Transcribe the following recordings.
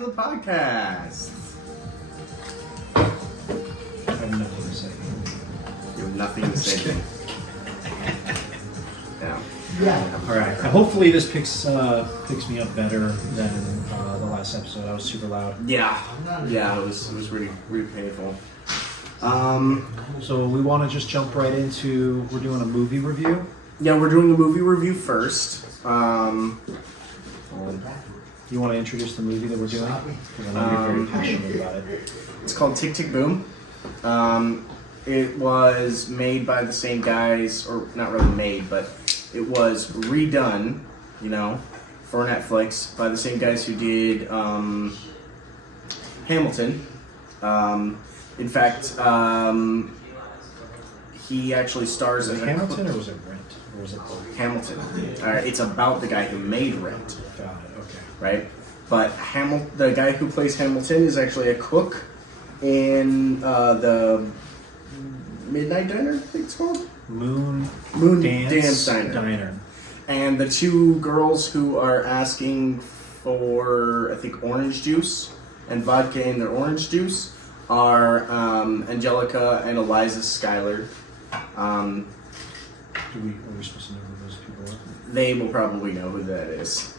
to the podcast. I have nothing to say. You have nothing to say. Yeah. All right. Hopefully this picks me up better than the last episode. I was super loud. Yeah, it was really painful. So we want to just jump right into, we're doing a movie review. Yeah, we're doing a movie review first. You want to introduce the movie that we're doing? Because I know you're very passionate about it. It's called Tick, Tick, Boom. It was made by the same guys, or not really made, but it was redone, for Netflix by the same guys who did Hamilton. In fact, he actually stars Was as it Hamilton or was it Rent? Or was it Hamilton. It's about the guy who made Rent. Got it, okay. Right? But the guy who plays Hamilton is actually a cook in the Midnight Diner, I think it's called? Moon Dance Diner. And the two girls who are asking for, I think, orange juice and vodka in their orange juice are Angelica and Eliza Schuyler. Are we supposed to know who those people are? They will probably know who that is.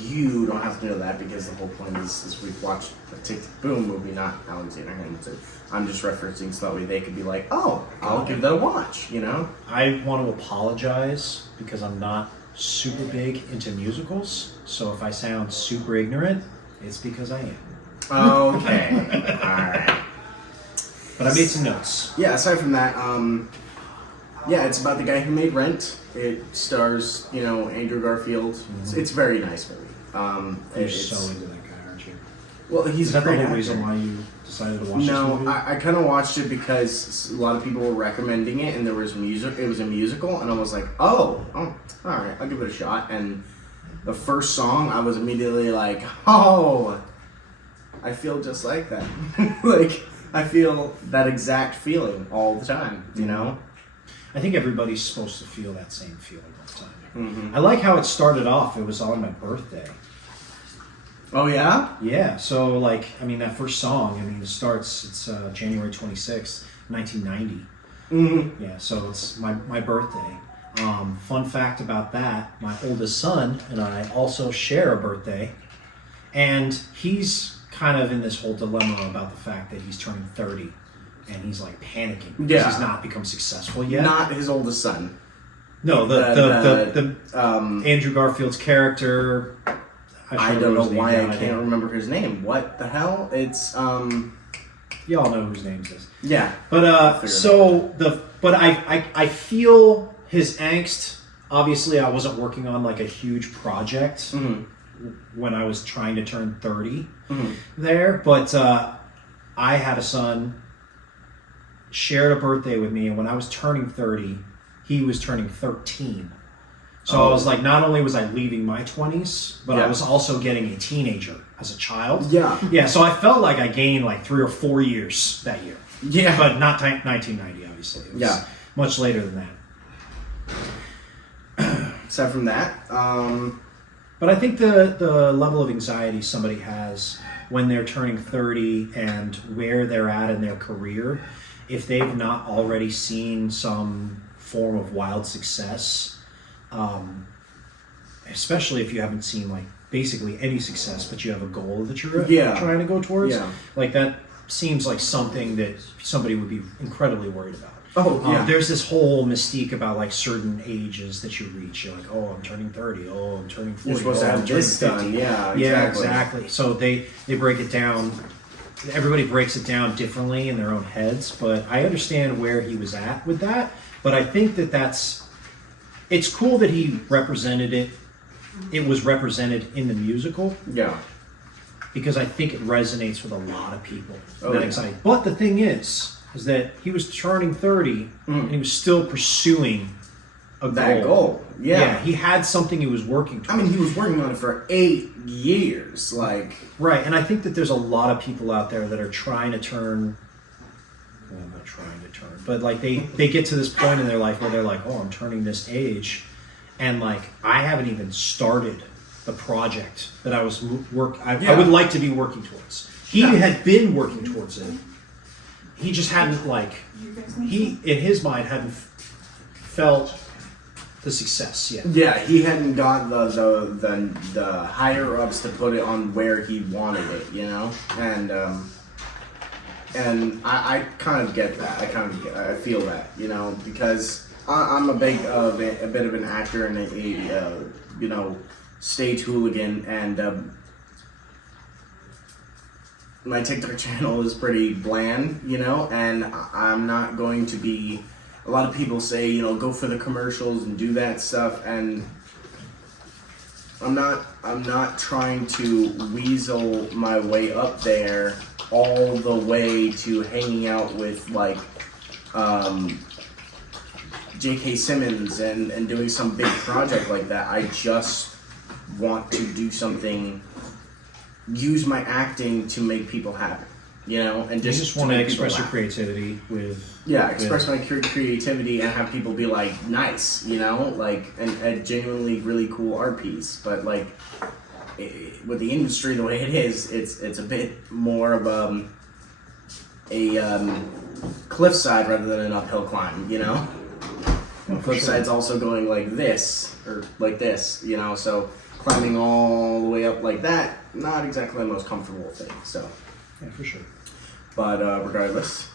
You don't have to know that because the whole point is we've watched the Tick, Tick, Boom movie, not Alexander Hamilton. I'm just referencing so that way they could be like, oh, I'll give that a watch, I want to apologize because I'm not super big into musicals. So if I sound super ignorant, it's because I am. Okay. Alright. But I made some notes. Yeah, aside from that, it's about the guy who made Rent. It stars, Andrew Garfield. Mm-hmm. It's a very nice movie. You're so into that guy, aren't you? Well, he's Is that a great the whole actor. reason why you decided to watch this movie? No, I kind of watched it because a lot of people were recommending it, and there was music. It was a musical, and I was like, oh, all right, I'll give it a shot. And the first song, I was immediately like, oh, I feel just like that. I feel that exact feeling all the time, I think everybody's supposed to feel that same feeling all the time. Mm-hmm. I like how it started off. It was on my birthday. Oh, yeah? Yeah, so that first song, it starts, it's January 26th, 1990. Mm-hmm. Yeah, so it's my birthday. Fun fact about that, my oldest son and I also share a birthday, and he's kind of in this whole dilemma about the fact that he's turning 30, and he's panicking because he's not become successful yet. Not his oldest son. No, the Andrew Garfield's character. I don't know why I can't remember his name. What the hell? It's You all know whose name it is. Yeah. But I feel his angst. Obviously, I wasn't working on a huge project when I was trying to turn 30 there, but I had a son, shared a birthday with me, and when I was turning 30, he was turning 13. So I was not only was I leaving my 20s, but I was also getting a teenager as a child. Yeah. Yeah, so I felt like I gained 3 or 4 years that year. Yeah. But not 1990, obviously. It was much later than that. Aside from that, But I think the level of anxiety somebody has when they're turning 30 and where they're at in their career, if they've not already seen some form of wild success, especially if you haven't seen basically any success, but you have a goal that you're trying to go towards, that seems like something that somebody would be incredibly worried about. Oh, yeah. There's this whole mystique about certain ages that you reach. You're oh, I'm turning 30. Oh, I'm turning 40. You're supposed to have this done. Yeah, exactly. Yeah, exactly. So they break it down. Everybody breaks it down differently in their own heads, but I understand where he was at with that. But I think it's cool that he represented it. It was represented in the musical. Yeah. Because I think it resonates with a lot of people. Oh, that anxiety. But the thing is that he was turning 30 and he was still pursuing that goal. Yeah. Yeah, he had something he was working towards. He was working on it for 8 years. Right, and I think that there's a lot of people out there that are trying to turn. Well, not trying to turn, but they get to this point in their life where they're oh, I'm turning this age, and I haven't even started the project that I was I would like to be working towards. He had been working towards it. He just hadn't in his mind hadn't felt the success yet. Yeah, he hadn't got the higher ups to put it on where he wanted it, you know, and I kind of get that. I feel that, you know, because I'm a bit of an actor and a stage hooligan, and my TikTok channel is pretty bland, you know, and I'm not going to be. A lot of people say, you know, go for the commercials and do that stuff, and I'm not trying to weasel my way up there all the way to hanging out with like J.K. Simmons and doing some big project like that. I just want to do something, use my acting to make people happy, you know, and just want to express your creativity express my creativity and have people be like, nice, you know, like a genuinely really cool art piece. But like with the industry the way it is, it's a bit more of a cliffside rather than an uphill climb, you know. The cliffside's also going like this or like this, you know. So climbing all the way up like that, not exactly the most comfortable thing. So yeah, for sure. But regardless,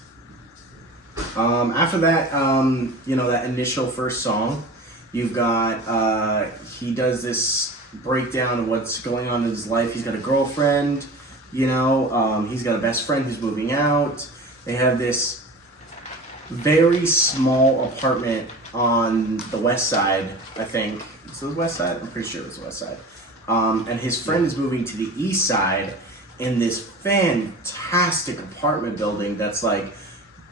after that, that initial first song, you've got he does this breakdown of what's going on in his life. He's got a girlfriend, you know, he's got a best friend who's moving out. They have this very small apartment on the west side, I think. Is it the west side? I'm pretty sure it's the west side. And his friend is moving to the east side in this fantastic apartment building that's like,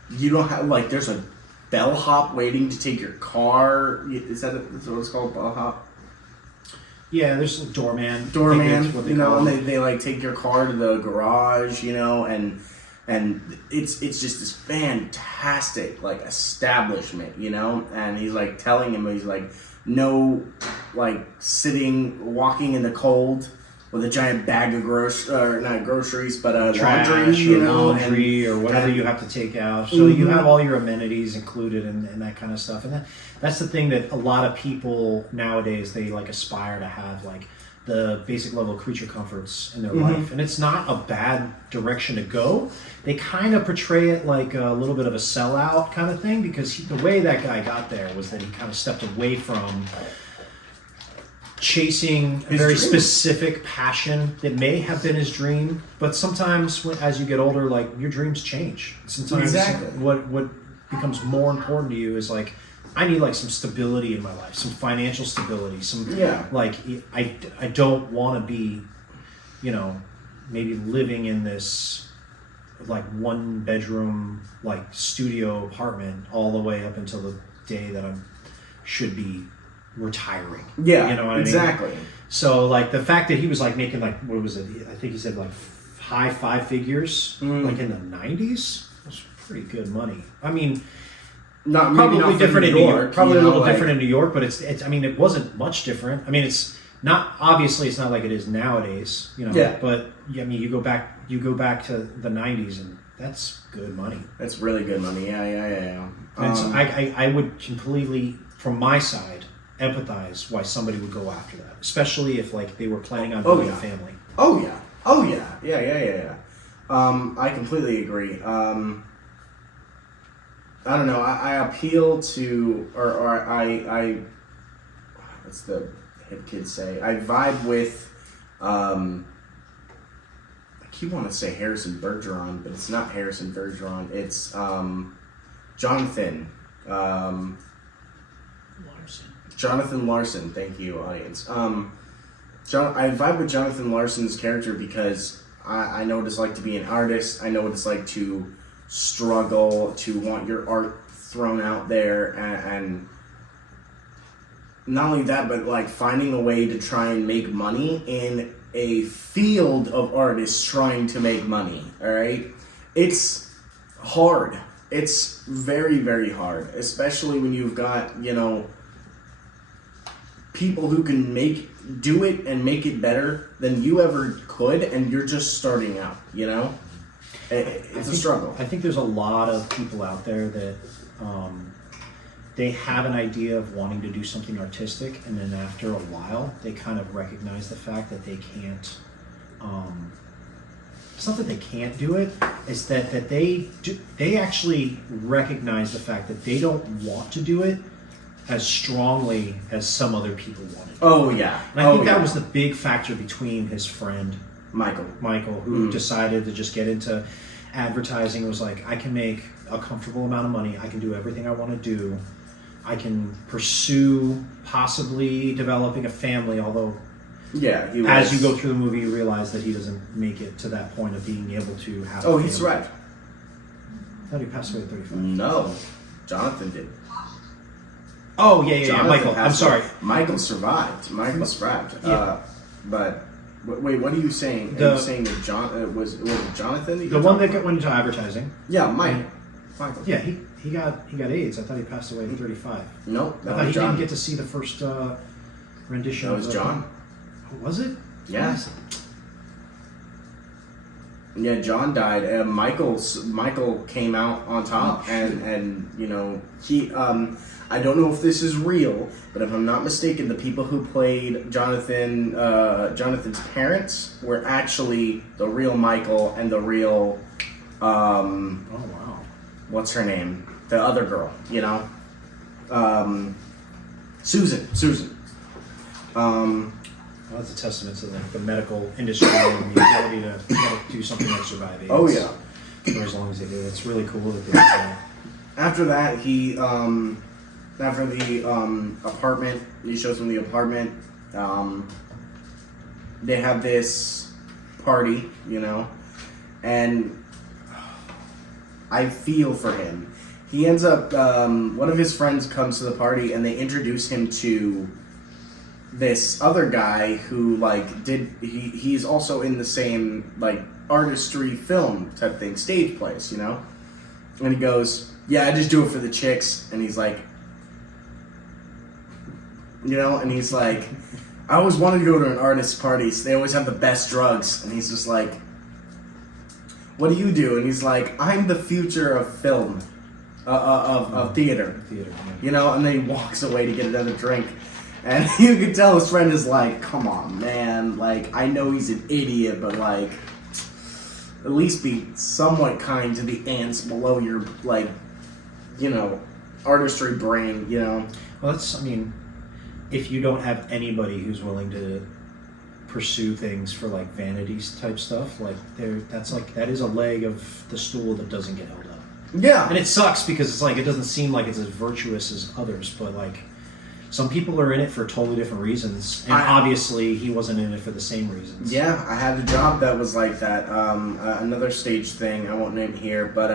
you don't have, like, there's a bellhop waiting to take your car. Is that what it's called, bellhop? Yeah, there's a doorman. You know, and they like take your car to the garage, you know, and it's just this fantastic like establishment, you know, and he's like telling him, he's like, no, like walking in the cold with a giant bag of not groceries, but laundry, you know, laundry or whatever you have to take out. So you have all your amenities included and that kind of stuff. And that's the thing that a lot of people nowadays, they like aspire to have, like the basic level of creature comforts in their life. And it's not a bad direction to go. They kind of portray it like a little bit of a sellout kind of thing, because the way that guy got there was that he kind of stepped away from chasing a very specific passion that may have been his dream, but sometimes as you get older, like your dreams change. Sometimes what becomes more important to you is like, I need like some stability in my life, some financial stability, like I don't want to be, you know, maybe living in this like 1 bedroom like studio apartment all the way up until the day that I should be retiring. Yeah, you know what exactly. I mean? So like the fact that he was like making like, what was it? I think he said like high 5 figures, like in the 90s. Was pretty good money. I mean, probably different in New York. Probably a little different in New York, but it's. I mean, it wasn't much different. I mean, it's not obviously it's not like it is nowadays, you know. Yeah. But I mean, you go back to the 90s, and that's good money. That's really good money. Yeah. And so I would completely, from my side, empathize why somebody would go after that, especially if like they were planning on building a family. Yeah. I completely agree. I don't know. I appeal to, or I what's the hip kids say? I vibe with. I keep wanting to say Harrison Bergeron, but it's not Harrison Bergeron. It's Jonathan. Jonathan Larson. Thank you, audience. I vibe with Jonathan Larson's character because I know what it's like to be an artist. I know what it's like to struggle, to want your art thrown out there, and not only that, but like finding a way to try and make money in a field of artists trying to make money. All right, it's hard. It's very, very hard, especially when you've got, you know, people who can do it and make it better than you ever could, and you're just starting out, you know? It's a struggle. I think there's a lot of people out there that they have an idea of wanting to do something artistic, and then after a while, they kind of recognize the fact that they can't. It's not that they can't do it; it's that they actually recognize the fact that they don't want to do it as strongly as some other people want it. Oh yeah, and I think that was the big factor between his friend Michael, who decided to just get into advertising. It was like, I can make a comfortable amount of money. I can do everything I want to do. I can pursue possibly developing a family, although as you go through the movie, you realize that he doesn't make it to that point of being able to have a family. He survived. I thought he passed away at 35. No, Jonathan did. Oh, yeah. Michael, I'm sorry. Michael survived. Yeah. But wait, what are you saying? Are you saying that was it Jonathan? The one that went into advertising. Yeah, Michael. Yeah, he got AIDS. I thought he passed away at 35. Nope. I thought he didn't get to see the first rendition. That was John. Oh, was it? Yeah. Yeah, John died. Michael came out on top, and you know he. I don't know if this is real, but if I'm not mistaken, the people who played Jonathan's parents were actually the real Michael and the real. Oh wow. What's her name? The other girl, you know. Susan. Well, that's a testament to the medical industry and the ability to do something like survive AIDS. Oh yeah. For as long as they do, it's really cool that they do that. After that, after the apartment, he shows him the apartment. They have this party, you know, and I feel for him. He ends up, one of his friends comes to the party and they introduce him to this other guy who, like, he's also in the same, like, artistry film type thing, stage plays, you know? And he goes, yeah, I just do it for the chicks. And he's like, you know, and he's like, I always wanted to go to an artist's party. So they always have the best drugs. And he's just like, what do you do? And he's like, I'm the future of film, of theater. Yeah. You know, and then he walks away to get another drink. And you can tell his friend is like, come on, man. Like, I know he's an idiot, but, like, at least be somewhat kind to the ants below your, like, you know, artistry brain, you know? Well, if you don't have anybody who's willing to pursue things for, like, vanities type stuff, like, that is a leg of the stool that doesn't get held up. Yeah. And it sucks because it's like, it doesn't seem like it's as virtuous as others, but, like, some people are in it for totally different reasons, and obviously he wasn't in it for the same reasons. Yeah, I had a job that was like that. Another stage thing, I won't name it here, but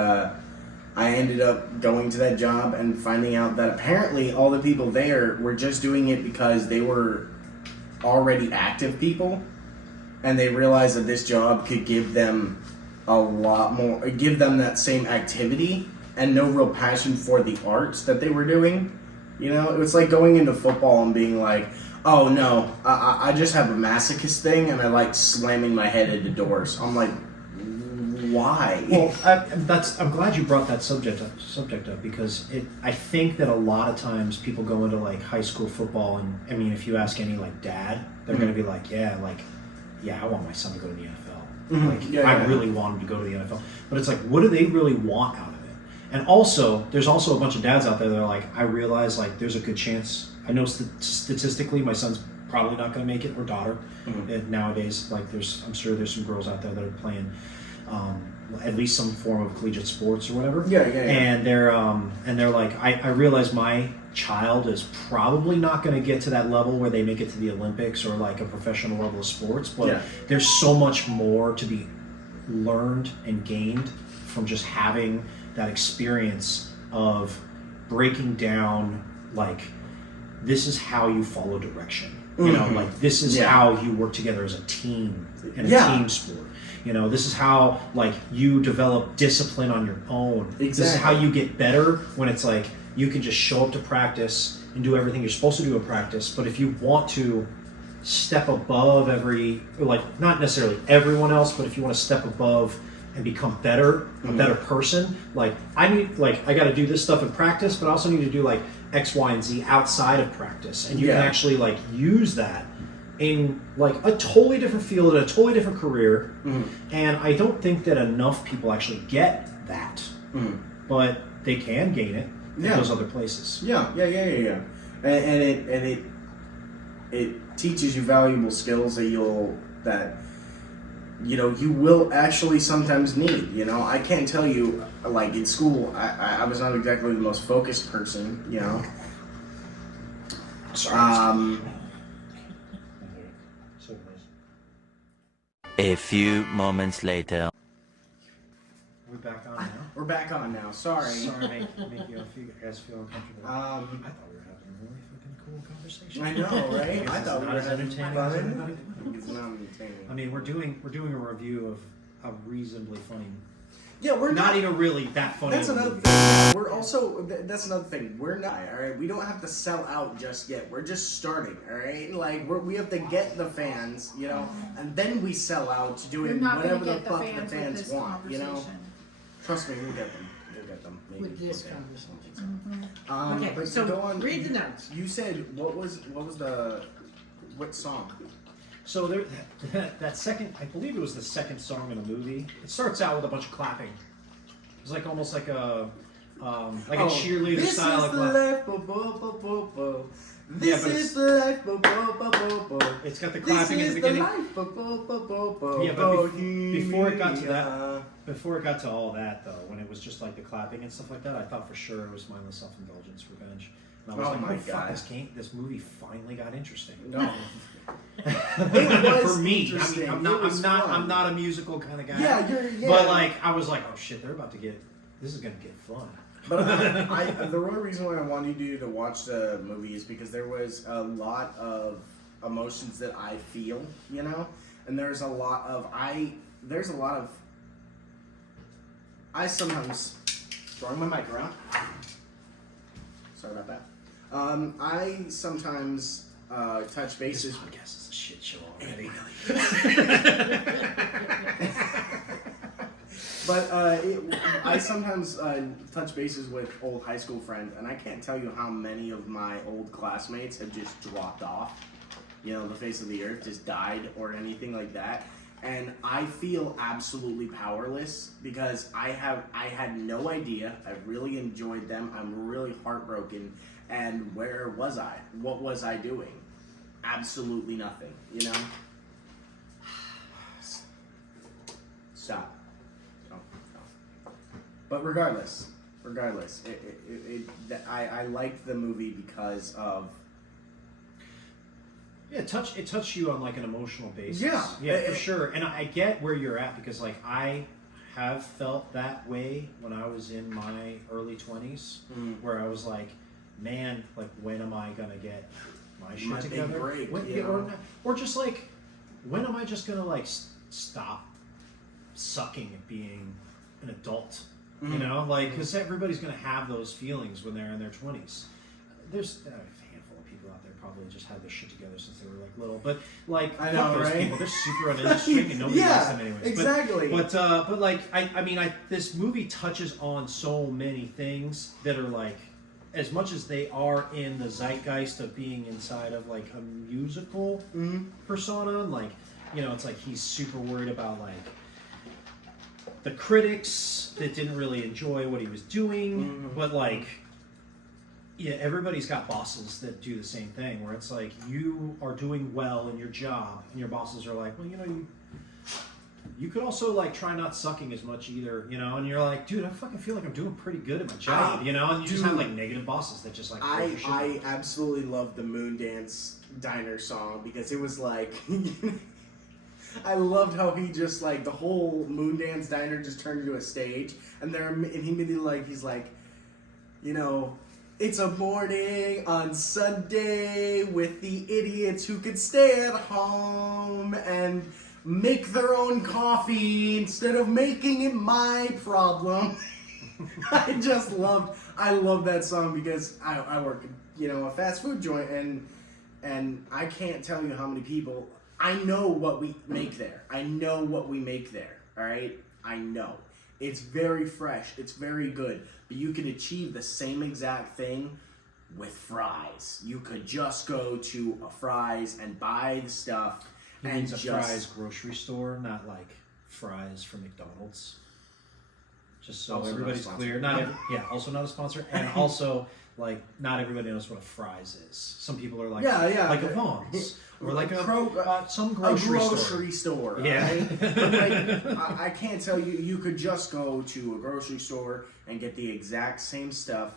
I ended up going to that job and finding out that apparently all the people there were just doing it because they were already active people, and they realized that this job could give them a lot more, give them that same activity and no real passion for the arts that they were doing. You know, it was like going into football and being like, oh no, I just have a masochist thing and I like slamming my head into doors. I'm like, why? Well, I'm glad you brought that subject up because I think that a lot of times people go into like high school football and I mean, if you ask any like dad, they're going to be like, yeah, I want my son to go to the NFL. I really want him to go to the NFL. But it's like, what do they really want out of it? And also, there's also a bunch of dads out there that are like, I realize like there's a good chance. I know statistically my son's probably not going to make it, or daughter. And nowadays, like I'm sure there's some girls out there that are playing at least some form of collegiate sports or whatever. Yeah. And they're like, I realize my child is probably not going to get to that level where they make it to the Olympics or like a professional level of sports, but there's so much more to be learned and gained from just having that experience of breaking down, like, this is how you follow direction. You know, like, this is how you work together as a team in a team sport. You know, this is how, like, you develop discipline on your own. This is how you get better when it's like, you can just show up to practice and do everything you're supposed to do in practice. But if you want to step above not necessarily everyone else, but if you want to step above and become better, a better person, I got to do this stuff in practice, but I also need to do like X, Y, and Z outside of practice. And you can actually use that in a totally different field, in a totally different career. And I don't think that enough people actually get that, but they can gain it in those other places. Yeah. And it teaches you valuable skills that you will actually sometimes need. I can't tell you, in school, I was not exactly the most focused person, Sorry. A few moments later. We're back on now. We're back on now. Sorry. Sorry, make you guys feel uncomfortable. I thought we were having a really fucking cool conversation. I know, right? I thought we were having entertaining. fun. It's not entertaining. I mean, we're doing a review of a reasonably funny. Yeah, we're not even really that funny. That's another thing. We're also that's another thing. We're not all right. We don't have to sell out just yet. We're just starting. All right, we have to get the fans, and then we sell out to do it whatever the fuck the fans want. Trust me, we'll get them. We'll get them. Maybe. With this conversation. Okay, Okay, so go on. read the notes. You said what song? So that second, I believe it was the second song in the movie. It starts out with a bunch of clapping. It's almost like a cheerleader style of clapping. This is the life. It's got the clapping in the beginning. Yeah, but before it got to that, before it got to all that though, when it was just like the clapping and stuff like that, I thought for sure it was mindless self-indulgence, revenge. And I was my fuck, God. this movie finally got interesting. No. For me, I mean, I'm not a musical kind of guy. Yeah, But I was like, oh shit, this is gonna get fun. But the real reason why I wanted you to watch the movie is because there was a lot of emotions that I feel, and there's a lot of I sometimes throwing my mic around. Sorry about that. I sometimes touch bases. This podcast is a shit show already. But I sometimes touch bases with old high school friends, and I can't tell you how many of my old classmates have just dropped off. The face of the earth, just died or anything like that. And I feel absolutely powerless because I had no idea. I really enjoyed them. I'm really heartbroken. And where was I? What was I doing? Absolutely nothing, Stop. But regardless, I liked the movie because of. Yeah, it touched you on an emotional basis. Yeah, for sure. And I get where you're at because I have felt that way when I was in my early 20s, where I was like, man, when am I gonna get my shit together? Big break, or just when am I just gonna stop sucking at being an adult? Because everybody's going to have those feelings when they're in their 20s. There's a handful of people out there probably just had their shit together since they were little, but I know, those right? people, they're super uninteresting and nobody likes them anyways. Exactly. But this movie touches on so many things that are as much as they are in the zeitgeist of being inside of a musical persona, it's he's super worried about the critics that didn't really enjoy what he was doing, but everybody's got bosses that do the same thing, where it's you are doing well in your job, and your bosses are well, you could also try not sucking as much either, and you're dude, I fucking feel I'm doing pretty good at my job, and you just have negative bosses that just I absolutely love the Moondance Diner song because it was I loved how he just the whole Moondance Diner just turned into a stage, and he immediately he's it's a morning on Sunday with the idiots who could stay at home and make their own coffee instead of making it my problem. I love that song because I work a fast food joint, and I can't tell you how many people. I know what we make there. All right, I know it's very fresh. It's very good, but you can achieve the same exact thing with fries. You could just go to a Fry's and buy the stuff. He means a Fry's grocery store, not like fries from McDonald's. Just so Also everybody's not clear. Also not a sponsor. And also, like, not everybody knows what a Fry's is. Some people are like, like a Vons. Or like some grocery store. Yeah. Right? But like, I can't tell you, you could just go to a grocery store and get the exact same stuff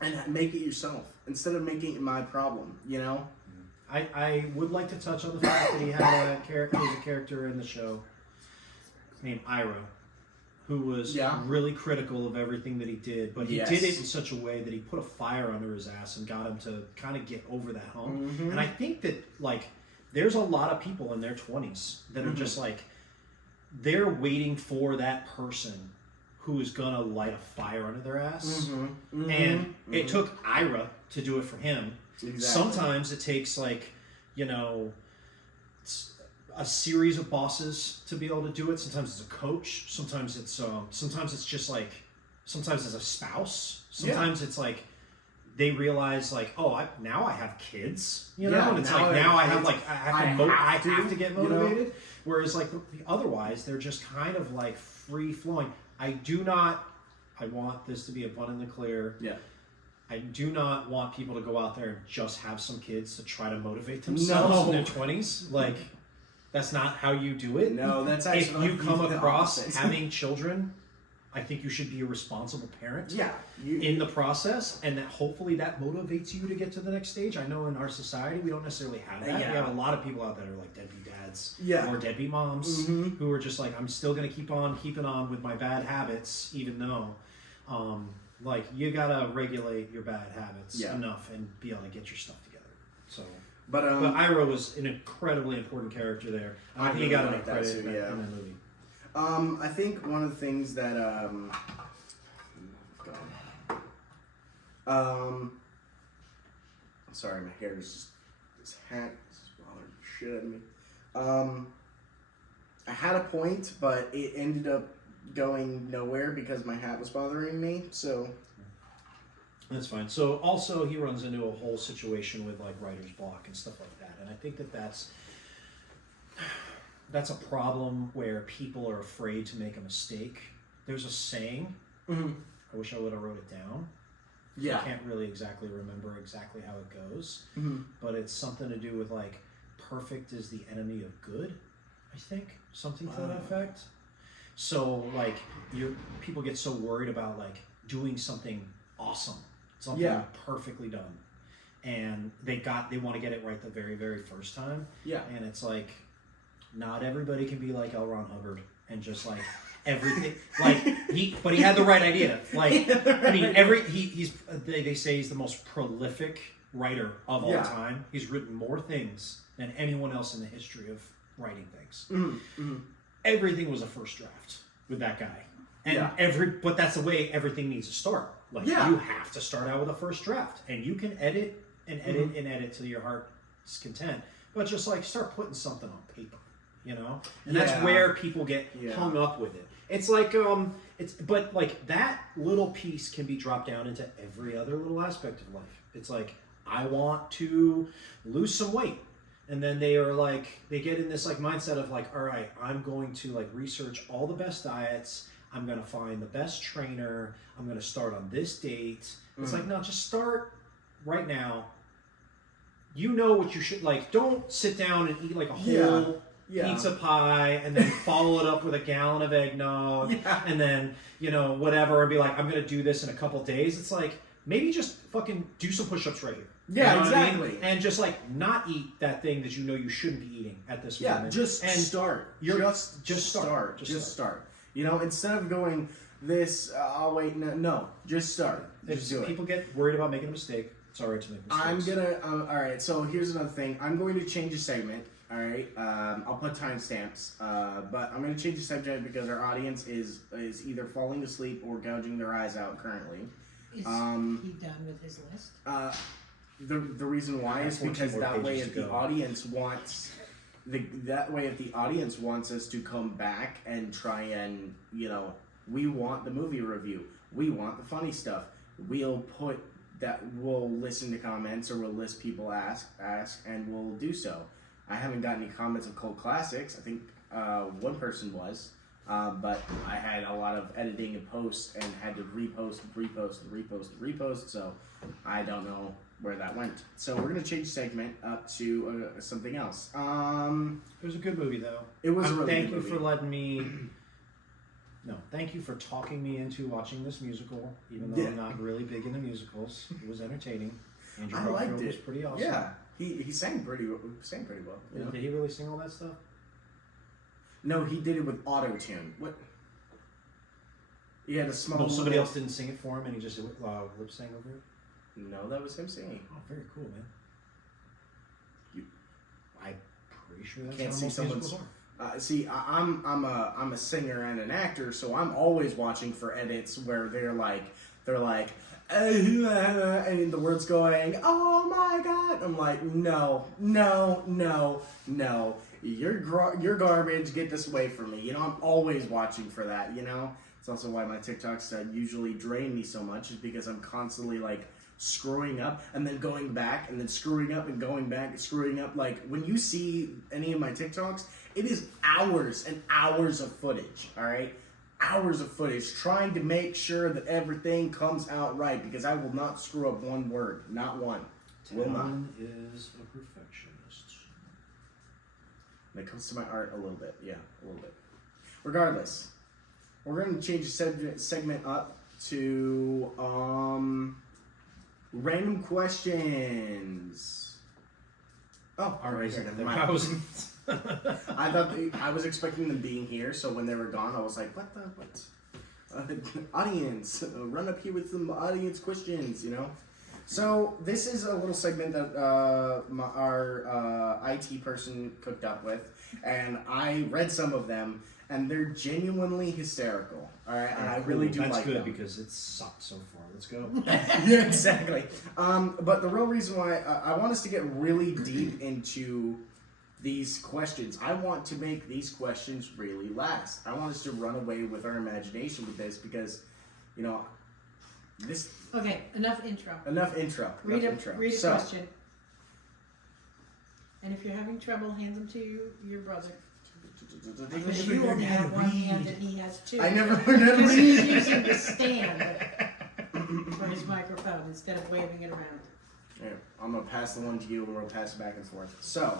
and make it yourself instead of making it my problem, I would like to touch on the fact that he had a character in the show named Ira, who was really critical of everything that he did, but he did it in such a way that he put a fire under his ass and got him to kind of get over that hump. Mm-hmm. And I think that, like, there's a lot of people in their 20s that are just like, they're waiting for that person who is going to light a fire under their ass. Mm-hmm. Mm-hmm. And it took Ira to do it for him. Exactly. Sometimes it takes, like, a series of bosses to be able to do it. Sometimes it's a coach. Sometimes it's just like, sometimes it's a spouse. Sometimes it's like they realize, like, now I have kids, and it's like now I have to get motivated. Whereas like otherwise they're just kind of like free flowing. I want this to be abundantly clear. Yeah. I do not want people to go out there and just have some kids to try to motivate themselves in their 20s. Like, that's not how you do it. No, that's actually if you come across having children, I think you should be a responsible parent. Yeah, in the process, and that hopefully that motivates you to get to the next stage. I know in our society we don't necessarily have that. Yeah. We have a lot of people out there that are like deadbeat dads or deadbeat moms who are just like, I'm still going to keep on keeping on with my bad habits, even though, like, you gotta regulate your bad habits enough and be able to get your stuff together. So. But Ira was an incredibly important character there. I think he got enough credit in that movie. I think one of the things that sorry, my hair is just this hat is bothering the shit out of me. I had a point, but it ended up going nowhere because my hat was bothering me. So. That's fine. So also he runs into a whole situation with like writer's block and stuff like that. And I think that that's a problem where people are afraid to make a mistake. There's a saying. Mm-hmm. I wish I would have wrote it down. Yeah. I can't really exactly remember exactly how it goes. Mm-hmm. But it's something to do with like perfect is the enemy of good, I think. Something to that effect. So like people get so worried about like doing something awesome. Something perfectly done, and they want to get it right the very, very first time. Yeah, and it's like, not everybody can be like L. Ron Hubbard and just like everything. But he had the right idea. Like, I mean, they say he's the most prolific writer of all time. He's written more things than anyone else in the history of writing things. Mm-hmm. Mm-hmm. Everything was a first draft with that guy, and but that's the way everything needs to start. Like, you have to start out with a first draft, and you can edit and edit and edit till your heart's content. But just like start putting something on paper, and that's where people get hung up with it. It's like but like that little piece can be dropped down into every other little aspect of life. It's like, I want to lose some weight. And then they get in this like mindset of like, all right, I'm going to like research all the best diets. I'm going to find the best trainer. I'm going to start on this date. It's like, no, just start right now. You know what you should, like, don't sit down and eat like a whole pizza pie and then follow it up with a gallon of eggnog and then, whatever, and be like, I'm going to do this in a couple days. It's like, maybe just fucking do some push-ups right here. Yeah, you know exactly. I mean? And just like not eat that thing that you know you shouldn't be eating at this moment. Just start. Just start. Just start. Instead of going this, I'll wait. No, just start. Just do it. People get worried about making a mistake. It's all right to make mistakes. All right, so here's another thing. I'm going to change a segment. All right, I'll put timestamps, but I'm going to change the subject because our audience is either falling asleep or gouging their eyes out currently. Is he done with his list? The reason why is because that way if the audience wants us to come back and try and, we want the movie review, we want the funny stuff, we'll listen to comments or we'll list people ask and we'll do so. I haven't gotten any comments of cult classics. I think one person was, but I had a lot of editing and posts and had to repost, so I don't know where that went. So we're going to change segment up to something else. It was a good movie, though. It was a really Thank good you movie. for letting me... No, thank you for talking me into watching this musical, even though I'm not really big into musicals. It was entertaining. Andrew I liked Garfield it. was pretty awesome. Yeah, he sang pretty well. You know? Did he really sing all that stuff? No, he did it with auto-tune. What? He had a small... No, somebody else didn't sing it for him and he just lip sang over it? No, that was him singing. Oh, very cool, man. I'm pretty sure that's Can't how see most someone's... musicals are. I'm a singer and an actor, so I'm always watching for edits where they're like, and the words going, oh my god. I'm like, no, you're garbage. Get this away from me. I'm always watching for that. It's also why my TikToks usually drain me so much, is because I'm constantly like screwing up and then going back and then screwing up and going back and screwing up. Like when you see any of my TikToks, it is hours and hours of footage, all right? Hours of footage trying to make sure that everything comes out right, because I will not screw up one word, not one. Will not. Talon is a perfectionist. When it comes to my art, a little bit. Yeah, a little bit. Regardless, we're going to change the segment up to random questions. Oh, All right, never there. mind. I was... I thought I was expecting them being here, so when they were gone, I was like, what? Audience, run up here with some audience questions, So this is a little segment that our IT person cooked up with, and I read some of them, and they're genuinely hysterical. All right, and I really do That's like good them. because it's sucked so far. Let's go. Yeah, exactly. But the real reason why I want us to get really deep into these questions, I want to make these questions really last. I want us to run away with our imagination with this, because, this... Okay, enough intro. Enough intro. Read a So, question. And if you're having trouble, hand them to your brother. Because you only have one hand and he has two. I never learned how to Because he's read. using the stand for his microphone instead of waving it around. Here, I'm going to pass the one to you, and we'll pass it back and forth. So,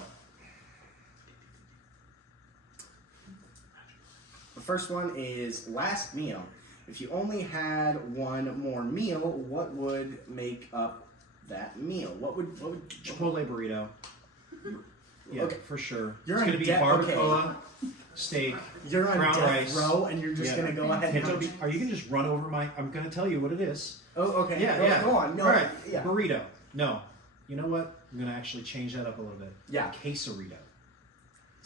the first one is last meal. If you only had one more meal, what would make up that meal? What would Chipotle burrito. Yeah, Okay. for sure. You're it's on going to be death- barbacoa, steak, You're on brown death rice. row, and you're just Yeah. going to go ahead and... Are you going to just run over my... I'm going to tell you what it is. Oh, okay. Yeah, Go on. No, All right, yeah. burrito. No. You know what? I'm going to actually change that up a little bit. Yeah. Quesarito.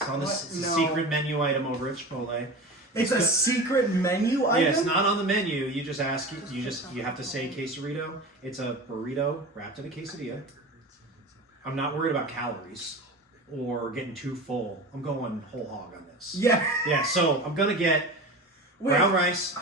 It's on the What? No. secret menu item over at Chipotle. It's a secret menu item? Yeah, it's not on the menu. You just ask. You have to say quesarito. It's a burrito wrapped in a quesadilla. I'm not worried about calories or getting too full. I'm going whole hog on this. Yeah. Yeah. So I'm gonna get brown rice,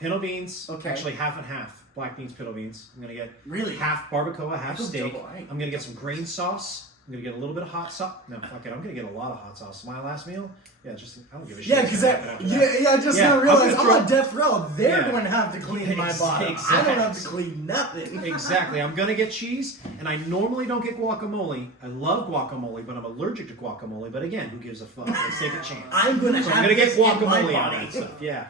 pinto beans. Okay. Actually, half and half. Black beans, pinto beans. I'm gonna get Really? half barbacoa, half That's steak. double, right? I'm gonna get some green sauce. I'm gonna get a little bit of hot sauce. No, fuck it. I'm gonna get a lot of hot sauce. My last meal. Yeah, just I don't give a shit. Yeah, because I just Yeah, now realized I'm I'm on death row. They're Yeah. going to have to clean my bottom. I don't have to Exactly. clean nothing. Exactly. I'm gonna get cheese, and I normally don't get guacamole. I love guacamole, but I'm allergic to guacamole. But again, who gives a fuck? Let's take a chance. I'm going to So have I'm gonna get this in my guacamole on body. that stuff. Yeah,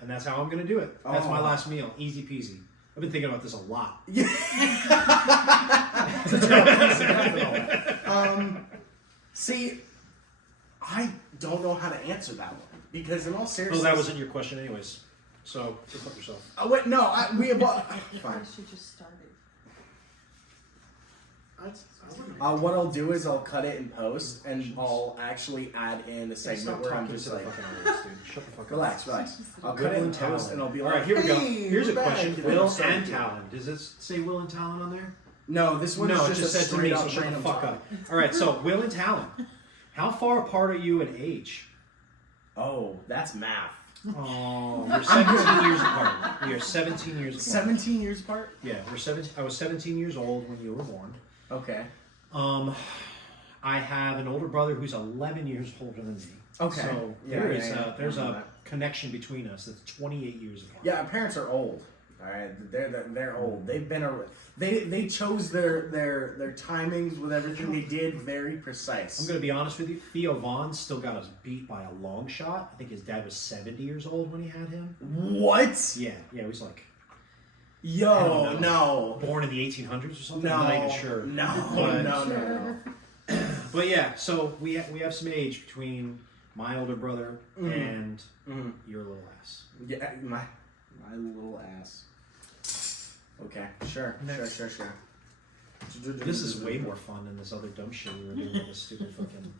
and that's how I'm gonna do it. That's my Oh. last meal. Easy peasy. I've been thinking about this a lot. See, I don't know how to answer that one, because in all Oh, seriousness... that wasn't your question, anyways. So go fuck yourself. Oh, wait, no, we... Fine. First you just started. What I'll do is I'll cut it in post, and I'll actually add in a segment where I'm just like, Shut the fuck up. relax. I'll cut it in and Talon. post, and I'll be All like, right, here we go. hey, Here's a we're back. question: And Will I'll start and with you. Talon. Does this say Will and Talon on there? No, this one's No, it just just a said to me. straight So up shut the random fuck talk. up. All right, so Will and Talon. How far apart are you in age? Oh, that's math. Oh, we're 17 years apart. We are 17 years apart. 17 years apart? Yeah, we're 17. I was 17 years old when you were born. Okay. I have an older brother who's 11 years older than me. Okay. So Yeah, there's I know a that. connection between us that's 28 years apart. Yeah, our parents are old. All right, they're old. They've been they chose their timings with everything they did very precise. I'm going to be honest with you. Theo Vaughn still got us beat by a long shot. I think his dad was 70 years old when he had him. What? Yeah, he was like Yo, no. born in the 1800s or something. No, I'm not even sure. No. But yeah, so we have some age between my older brother and your little ass. Yeah, my little ass. Okay, sure. Next. Sure. This is way more fun than this other dumb shit we were doing with this stupid fucking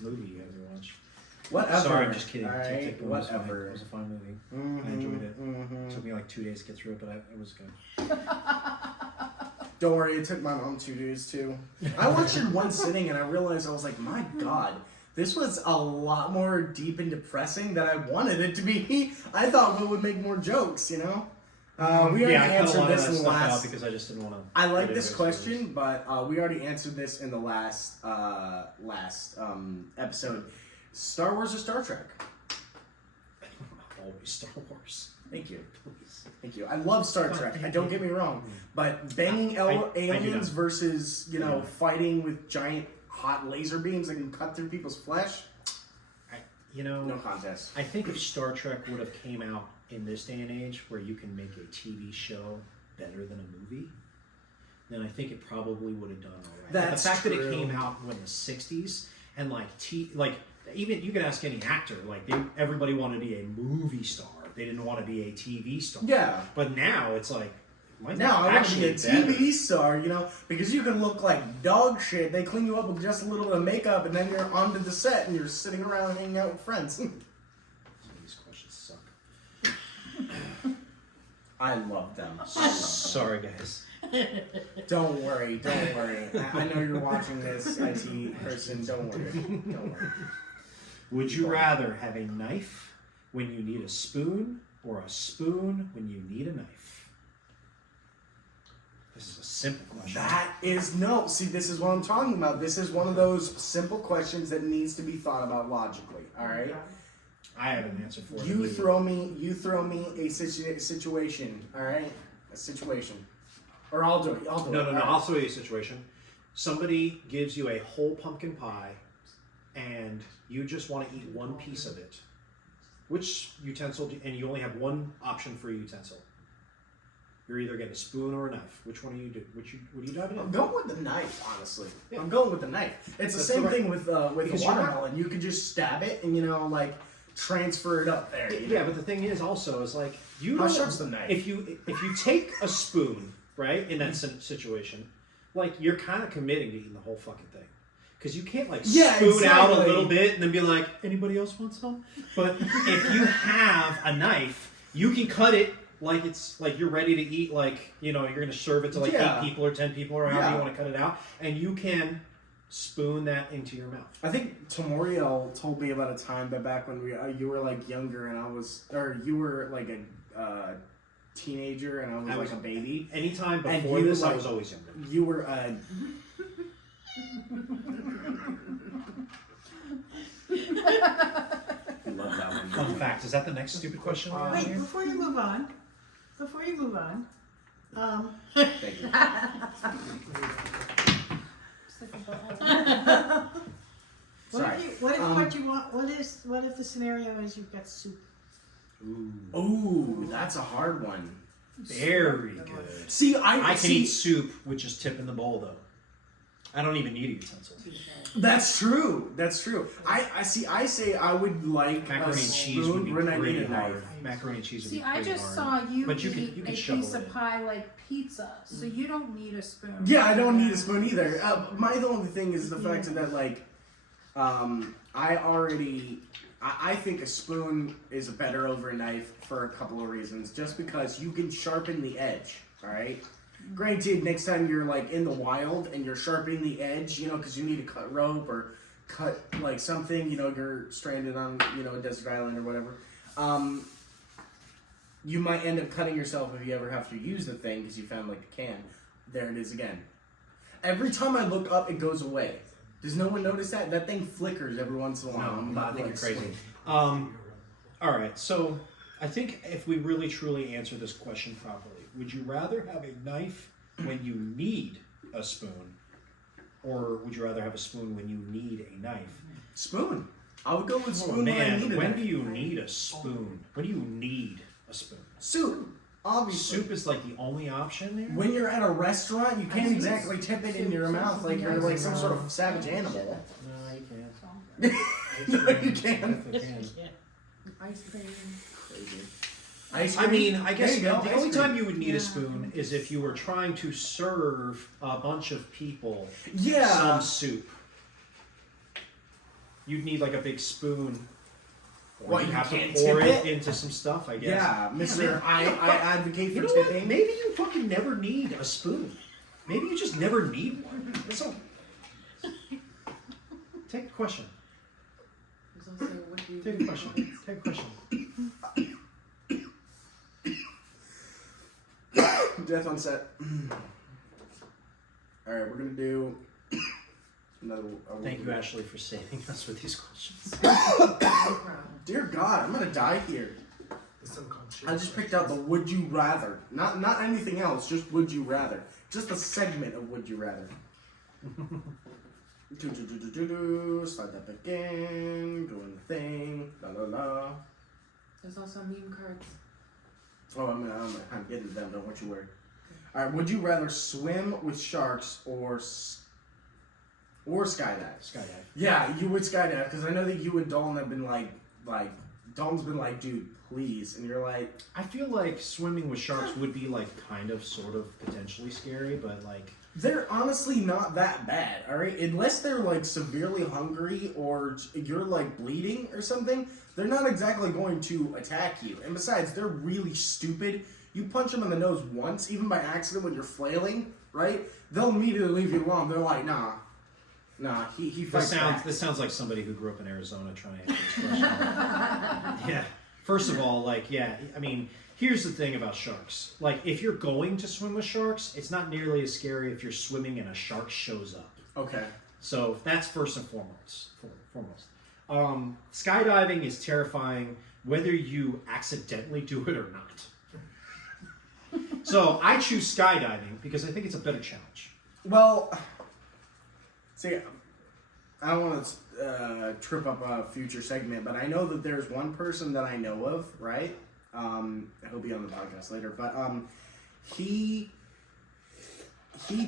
movie you guys watched. Whatever. Sorry, I'm just kidding. All Take right, one, it was fine. whatever. It was a fun movie. I enjoyed it. It took me like 2 days to get through it, but it was good. Don't worry, it took my mom 2 days too. I watched it in one sitting and I realized I was like, my god, this was a lot more deep and depressing than I wanted it to be. I thought Will would make more jokes, you know? We already I cut a answered lot of this that in the stuff out last. because I just didn't want to. I like this question, but we already answered this in the last episode. Star Wars or Star Trek? Always Star Wars. Thank you. Please. Thank you. I love Star Trek. Don't get me wrong, but banging I do aliens not. versus fighting with giant hot laser beams that can cut through people's flesh. No contest. I think if Star Trek would have came out in this day and age, where you can make a TV show better than a movie, then I think it probably would have done all right. That's the fact that true. it came out in the '60s and even you can ask any actor, everybody wanted to be a movie star. They didn't want to be a TV star. Yeah. But now it's like, Now I want to be a actually better. TV star, because you can look like dog shit. They clean you up with just a little bit of makeup, and then you're onto the set and you're sitting around hanging out with friends. Some of these questions suck. I love them. Sorry, guys. Don't worry. I know you're watching this, IT person. Don't worry. Would you rather have a knife when you need a spoon or a spoon when you need a knife? This is a simple question. See, this is what I'm talking about. This is one of those simple questions that needs to be thought about logically. All right. I have an answer for it. You throw me a situation. All right, a situation, or I'll do it. No. All right. I'll throw you a situation. Somebody gives you a whole pumpkin pie, and you just want to eat one piece of it. Which utensil? And you only have one option for a utensil. You're either getting a spoon or a knife. Which one do you do? What are you diving in? I'm going with the knife, honestly. Yeah. I'm going with the knife. It's the same thing with the Because you're not- watermelon. You could just stab it and transfer it up there. Yeah, but the thing is also you How don't. sharp's the knife? If you take a spoon, right, in that situation, you're kind of committing to eating the whole fucking thing. Because you can't spoon out a little bit and then be like, anybody else want some? But if you have a knife, you can cut it like it's like you're ready to eat. You're going to serve it to 8 people or 10 people or however you want to cut it out, and you can spoon that into your mouth. I think Tamoriel told me about a time back when you were younger and you were a teenager and I was a baby. Anytime before this, I was always younger. You were love that one. Fun fact: is that the next stupid question? Wait, before you move on, Thank you. What if the scenario is you've got soup? Ooh, that's a hard one. Very good. See, I can eat soup with just tip in the bowl though. I don't even need a utensil. That's true. That's true. I see. I say I would like Macaroni a and cheese would spoon be when I need pretty a hard. knife. Macaroni and cheese would See, be I pretty just hard. saw you But you eat can a shovel piece it of in. pie like pizza, so you don't need a spoon. Yeah, I don't need a spoon either. The only thing is the fact that like, I think a spoon is a better over a knife for a couple of reasons. Just because you can sharpen the edge. All right. Granted, next time you're like in the wild and you're sharpening the edge, because you need to cut rope or cut like something, you're stranded on, a desert island or whatever. You might end up cutting yourself if you ever have to use the thing because you found like a can. There it is again. Every time I look up, it goes away. Does no one notice that? That thing flickers every once in a while. No, I think like, you're crazy. swing. All right, so I think if we really truly answer this question properly, would you rather have a knife when you need a spoon, or would you rather have a spoon when you need a knife? Spoon. I would go with spoon when I Man, need it. when do you need a spoon? When do you need a spoon? Soup. Obviously. Soup is like the only option there? When you're at a restaurant, you can't exactly tip it in your mouth like you're like some sort of savage animal. No, you can't. No, you can't. Ice cream. Crazy. Ice I cream? mean, I guess There you go, the ice only cream. time you would need a spoon is if you were trying to serve a bunch of people Yeah. some soup. You'd need like a big spoon. Or What, you'd you have to can't pour tip it into some stuff, I guess. Yeah, Mr. man. I advocate You for know what? tipping. Maybe you fucking never need a spoon. Maybe you just never need one. That's all. Take a question. There's also what do you Take a question. Take a question. Death on set. Alright, we're gonna do another. Thank you, Ashley, for saving us with these questions. Dear God, I'm gonna die here. I just picked out the would you rather. Not anything else, just would you rather. Just a segment of would you rather. Slide that back in, go in the thing, la la la. There's also meme cards. Oh, I'm getting to them, don't want you worry. Alright, would you rather swim with sharks or skydive? Skydive. Yeah, you would skydive, because I know that you and Dalton have been like, Dalton's been like, dude, please. And you're like, I feel like swimming with sharks would be like kind of, sort of, potentially scary, but like... they're honestly not that bad, alright? Unless they're like severely hungry or you're like bleeding or something, they're not exactly going to attack you. And besides, they're really stupid. You punch them in the nose once, even by accident when you're flailing, right? They'll immediately leave you alone. They're like, nah, he fights back. This sounds like somebody who grew up in Arizona trying to answer this question. Yeah. First of all, like, yeah, I mean, here's the thing about sharks. Like, if you're going to swim with sharks, it's not nearly as scary if you're swimming and a shark shows up. Okay. So that's first and foremost. Skydiving is terrifying whether you accidentally do it or not. So I choose skydiving because I think it's a better challenge. Well, see, I don't want to trip up a future segment, but I know that there's one person that I know of, right? He'll be on the podcast later, but he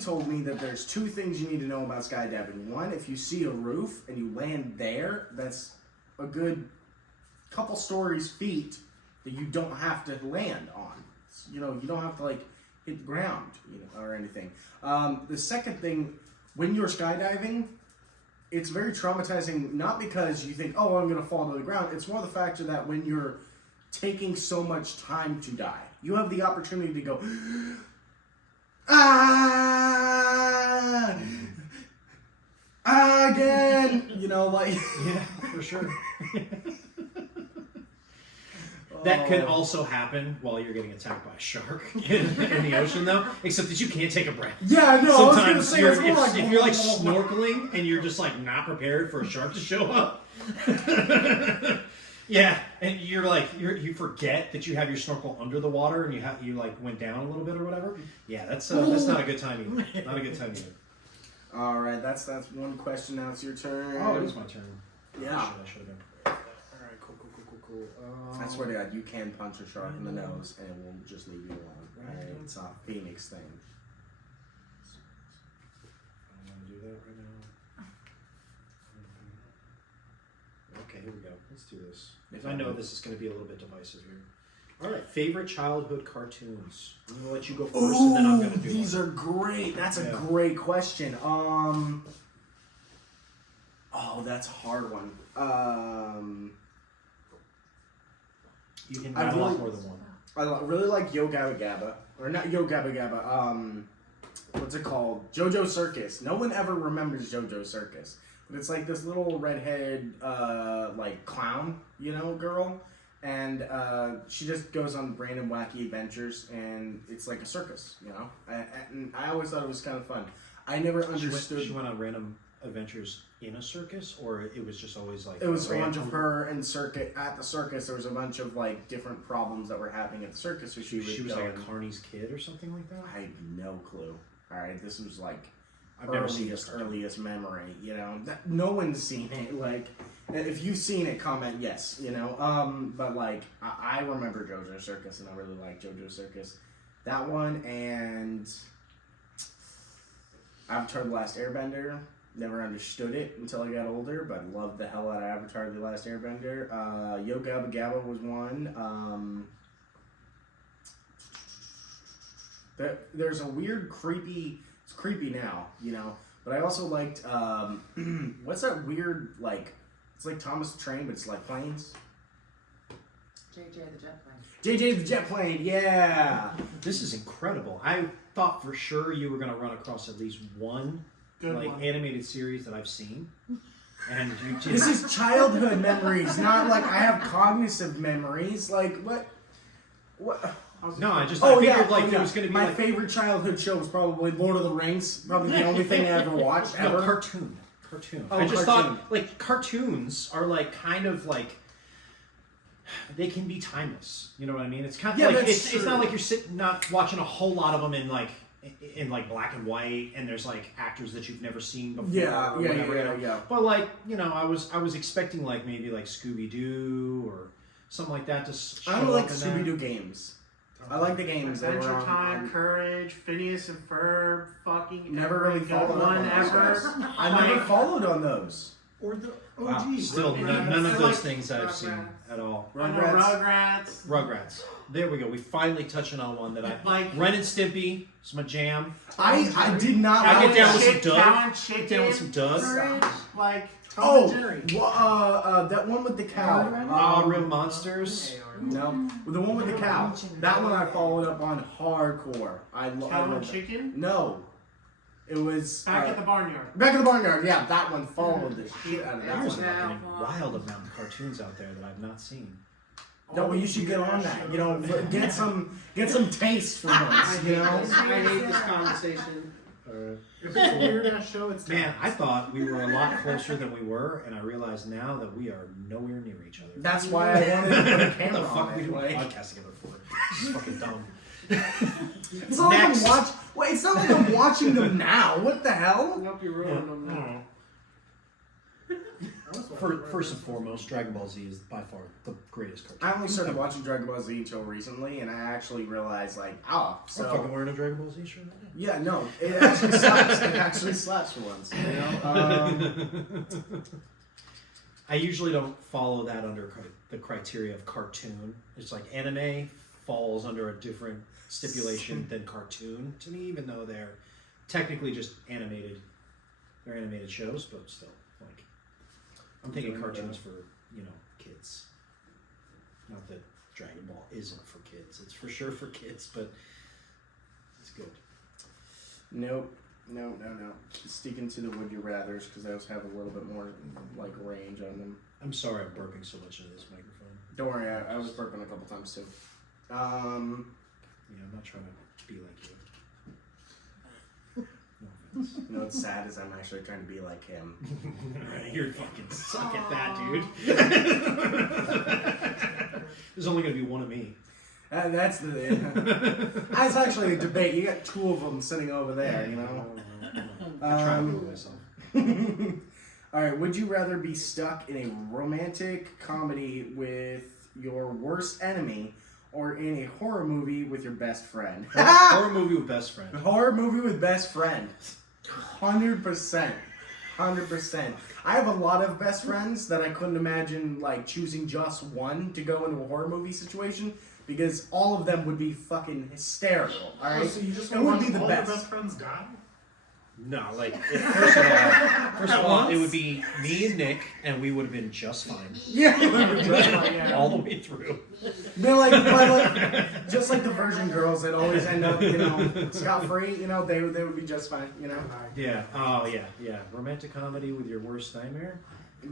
told me that there's two things you need to know about skydiving. One, if you see a roof and you land there, that's a good couple stories feet that you don't have to land on. You don't have to like hit the ground, or anything. The second thing, when you're skydiving, it's very traumatizing, not because you think, oh, I'm going to fall to the ground. It's more the factor that when you're taking so much time to die, you have the opportunity to go, again, Yeah, for sure. That could also happen while you're getting attacked by a shark in the ocean, though. Except that you can't take a breath. Yeah, no. Sometimes I was gonna say, if you're like snorkeling and you're just like not prepared for a shark to show up. Yeah, and you're like you forget that you have your snorkel under the water and you like went down a little bit or whatever. Yeah, that's not a good time either. Not a good time either. All right, that's one question. Now it's your turn. Oh, it is my turn. Yeah. I should have been prepared. All right, cool. I swear to God, you can punch a shark in the nose and it will just leave you alone. Right? It's a Phoenix thing. I don't want to do that let's do this. If I know this is going to be a little bit divisive here. All right, favorite childhood cartoons. I'm going to let you go first, and then I'm going to do these one. are great. That's a great question. Oh, that's a hard one. You can rattle off more than one. I really like Yo Gabba Gabba. Or not Yo Gabba Gabba. What's it called? JoJo Circus. No one ever remembers JoJo Circus. But it's like this little redhead, like clown, girl. And she just goes on random wacky adventures, and it's like a circus, And I always thought it was kind of fun. I never understood. She went on random adventures in a circus, or it was just always like it was a bunch of her and at the circus. There was a bunch of like different problems that were happening at the circus. So she was like a Carney's kid or something like that. I had no clue. All right, this was like I've never seen this earliest memory. That no one's seen it. Like, if you've seen it, comment yes. But like I remember JoJo Circus, and I really like JoJo Circus. That one and Avatar: The Last Airbender. Never understood it until I got older, but loved the hell out of Avatar: The Last Airbender. Yo Gabba Gabba was one. There's a weird, creepy... It's creepy now, But I also liked... what's that weird, like... It's like Thomas the Train, but it's like planes. JJ the Jet Plane. JJ the Jet Plane, yeah! This is incredible. I thought for sure you were going to run across at least one animated series that I've seen. And you just... This is childhood memories, not like I have cognitive memories. Like, what? No, I figured it was going to be my favorite childhood show was probably Lord of the Rings. Probably the only thing I ever watched ever. No, cartoon. Oh, I just thought like cartoons are like kind of like they can be timeless. You know what I mean? It's kind of like it's not like you're not watching a whole lot of them in black and white, and there's like actors that you've never seen before. Yeah. But like I was expecting like maybe like Scooby Doo or something like that. I don't like Scooby Doo games. I like the games. Adventure Time, Courage, Phineas and Ferb, fucking never really followed one on ever. I never followed on those. Or the OG. Wow. Still, none of those things I've seen at all. Rugrats. There we go. We finally touching on one that I like. Ren and Stimpy is my jam. I did not. I get down with some Doug. Get down with some Doug. Like Tom and Jerry. That one with the cow. Real Monsters. No, the one with the cow. That one I followed up on hardcore. Cow and Chicken? No. It was... Back at the Barnyard. Back at the Barnyard, yeah. That one followed the shit out of that There's one. a wild amount of cartoons out there that I've not seen. No, well, you should get on that. Get some taste for once, I hate this conversation. If it's a weird ass show, it's man. I thought we were a lot closer than we were, and I realize now that we are nowhere near each other. That's why I wanted to put a camera what the fuck on we it. do a podcast together for? This is fucking dumb. It's not like I'm watching them now. What the hell? I hope you ruined them now. First and foremost, Dragon Ball Z is by far the greatest cartoon. I only started watching Dragon Ball Z until recently, and I actually realized, so... I'm fucking wearing a Dragon Ball Z shirt right now. Yeah, no, it actually slaps. It actually slaps for once, I usually don't follow that under the criteria of cartoon. It's like anime falls under a different stipulation than cartoon to me, even though they're technically just animated. They're animated shows, but still, like... I'm thinking cartoons for, kids. Not that Dragon Ball isn't for kids. It's for sure for kids, but it's good. Nope. No. Sticking to the Would You Rathers, because those have a little bit more, range on them. I'm sorry I'm burping so much into this microphone. Don't worry, I was burping a couple times, too. I'm not trying to be like you. No offense. What's sad is I'm actually trying to be like him. You're fucking suck at that, dude. There's only going to be one of me. That's that's actually a debate. You got two of them sitting over there, I'm trying to do it myself. All right, would you rather be stuck in a romantic comedy with your worst enemy or in a horror movie with your best friend? Horror movie with best friend. Horror movie with best friend. 100%. 100%. I have a lot of best friends that I couldn't imagine like choosing just one to go into a horror movie situation because all of them would be fucking hysterical. All right, So you just it would want be the all best. your best friends die? No, like first of all, it would be me and Nick, and we would have been just fine Yeah, all the way through. they're like just like the virgin girls that always end up, scot free. They would be just fine. Yeah. Oh yeah. Romantic comedy with your worst nightmare.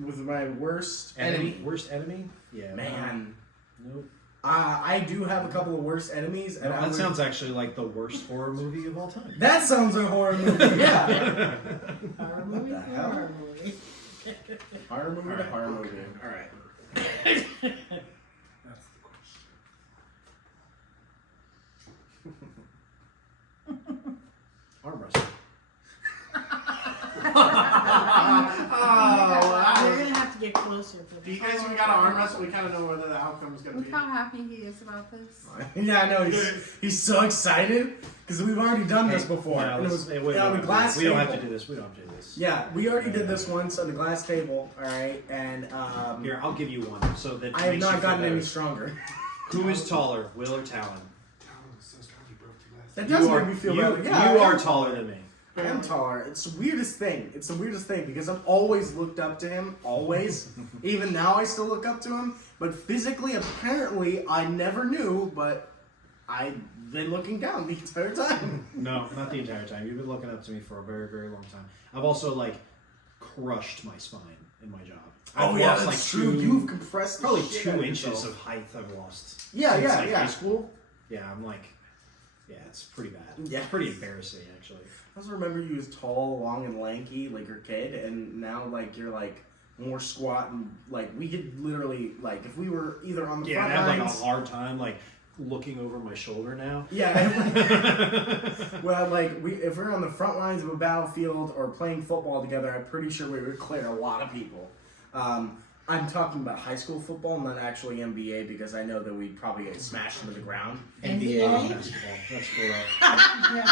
With my worst Enemy. Worst enemy. Yeah. man. Nope. I do have a couple of worst enemies, and That sounds actually like the worst horror movie of all time. That sounds like a horror movie. Yeah. Horror movie? the hell? Horror movie. Horror movie to horror movie. All right. That's the question. Arm wrestling. You're gonna have to get closer for Do you this. guys even got to arm wrestle? We kind of know whether the outcome is going to Look be. how happy he is about this. Yeah, I know. He's so excited because we've already done this before. Yeah, and it was on the glass we table. don't have to do this. We don't have to do this. Yeah, we already did this once on the glass table. All right, and Here, I'll give you one. So that I have makes you not feel gotten better. any stronger. Who is taller, Will or Talon? Talon was so strong he broke the glass. That does you make are, me feel you, better. Yeah, you I are am. taller than me. I am taller. It's the weirdest thing. It's the weirdest thing because I've always looked up to him. Always. Even now I still look up to him. But physically, apparently, I never knew, but I've been looking down the entire time. No, not the entire time. You've been looking up to me for a very, very long time. I've also crushed my spine in my job. I've lost, that's true. You've compressed the probably shit 2 out of inches yourself. of height I've lost. Yeah, since, yeah, yeah. high school. Yeah, I'm yeah, it's pretty bad. Yeah. It's pretty embarrassing actually. I also remember you as tall, long, and lanky, like your kid, and now you're more squat and we could literally if we were either on the Yeah, front I have lines. a hard time looking over my shoulder now. Yeah. Well, if we're on the front lines of a battlefield or playing football together, I'm pretty sure we would clear a lot of people. I'm talking about high school football, not actually NBA, because I know that we'd probably get smashed into the ground. NBA NBA? basketball. That's cool. Yeah.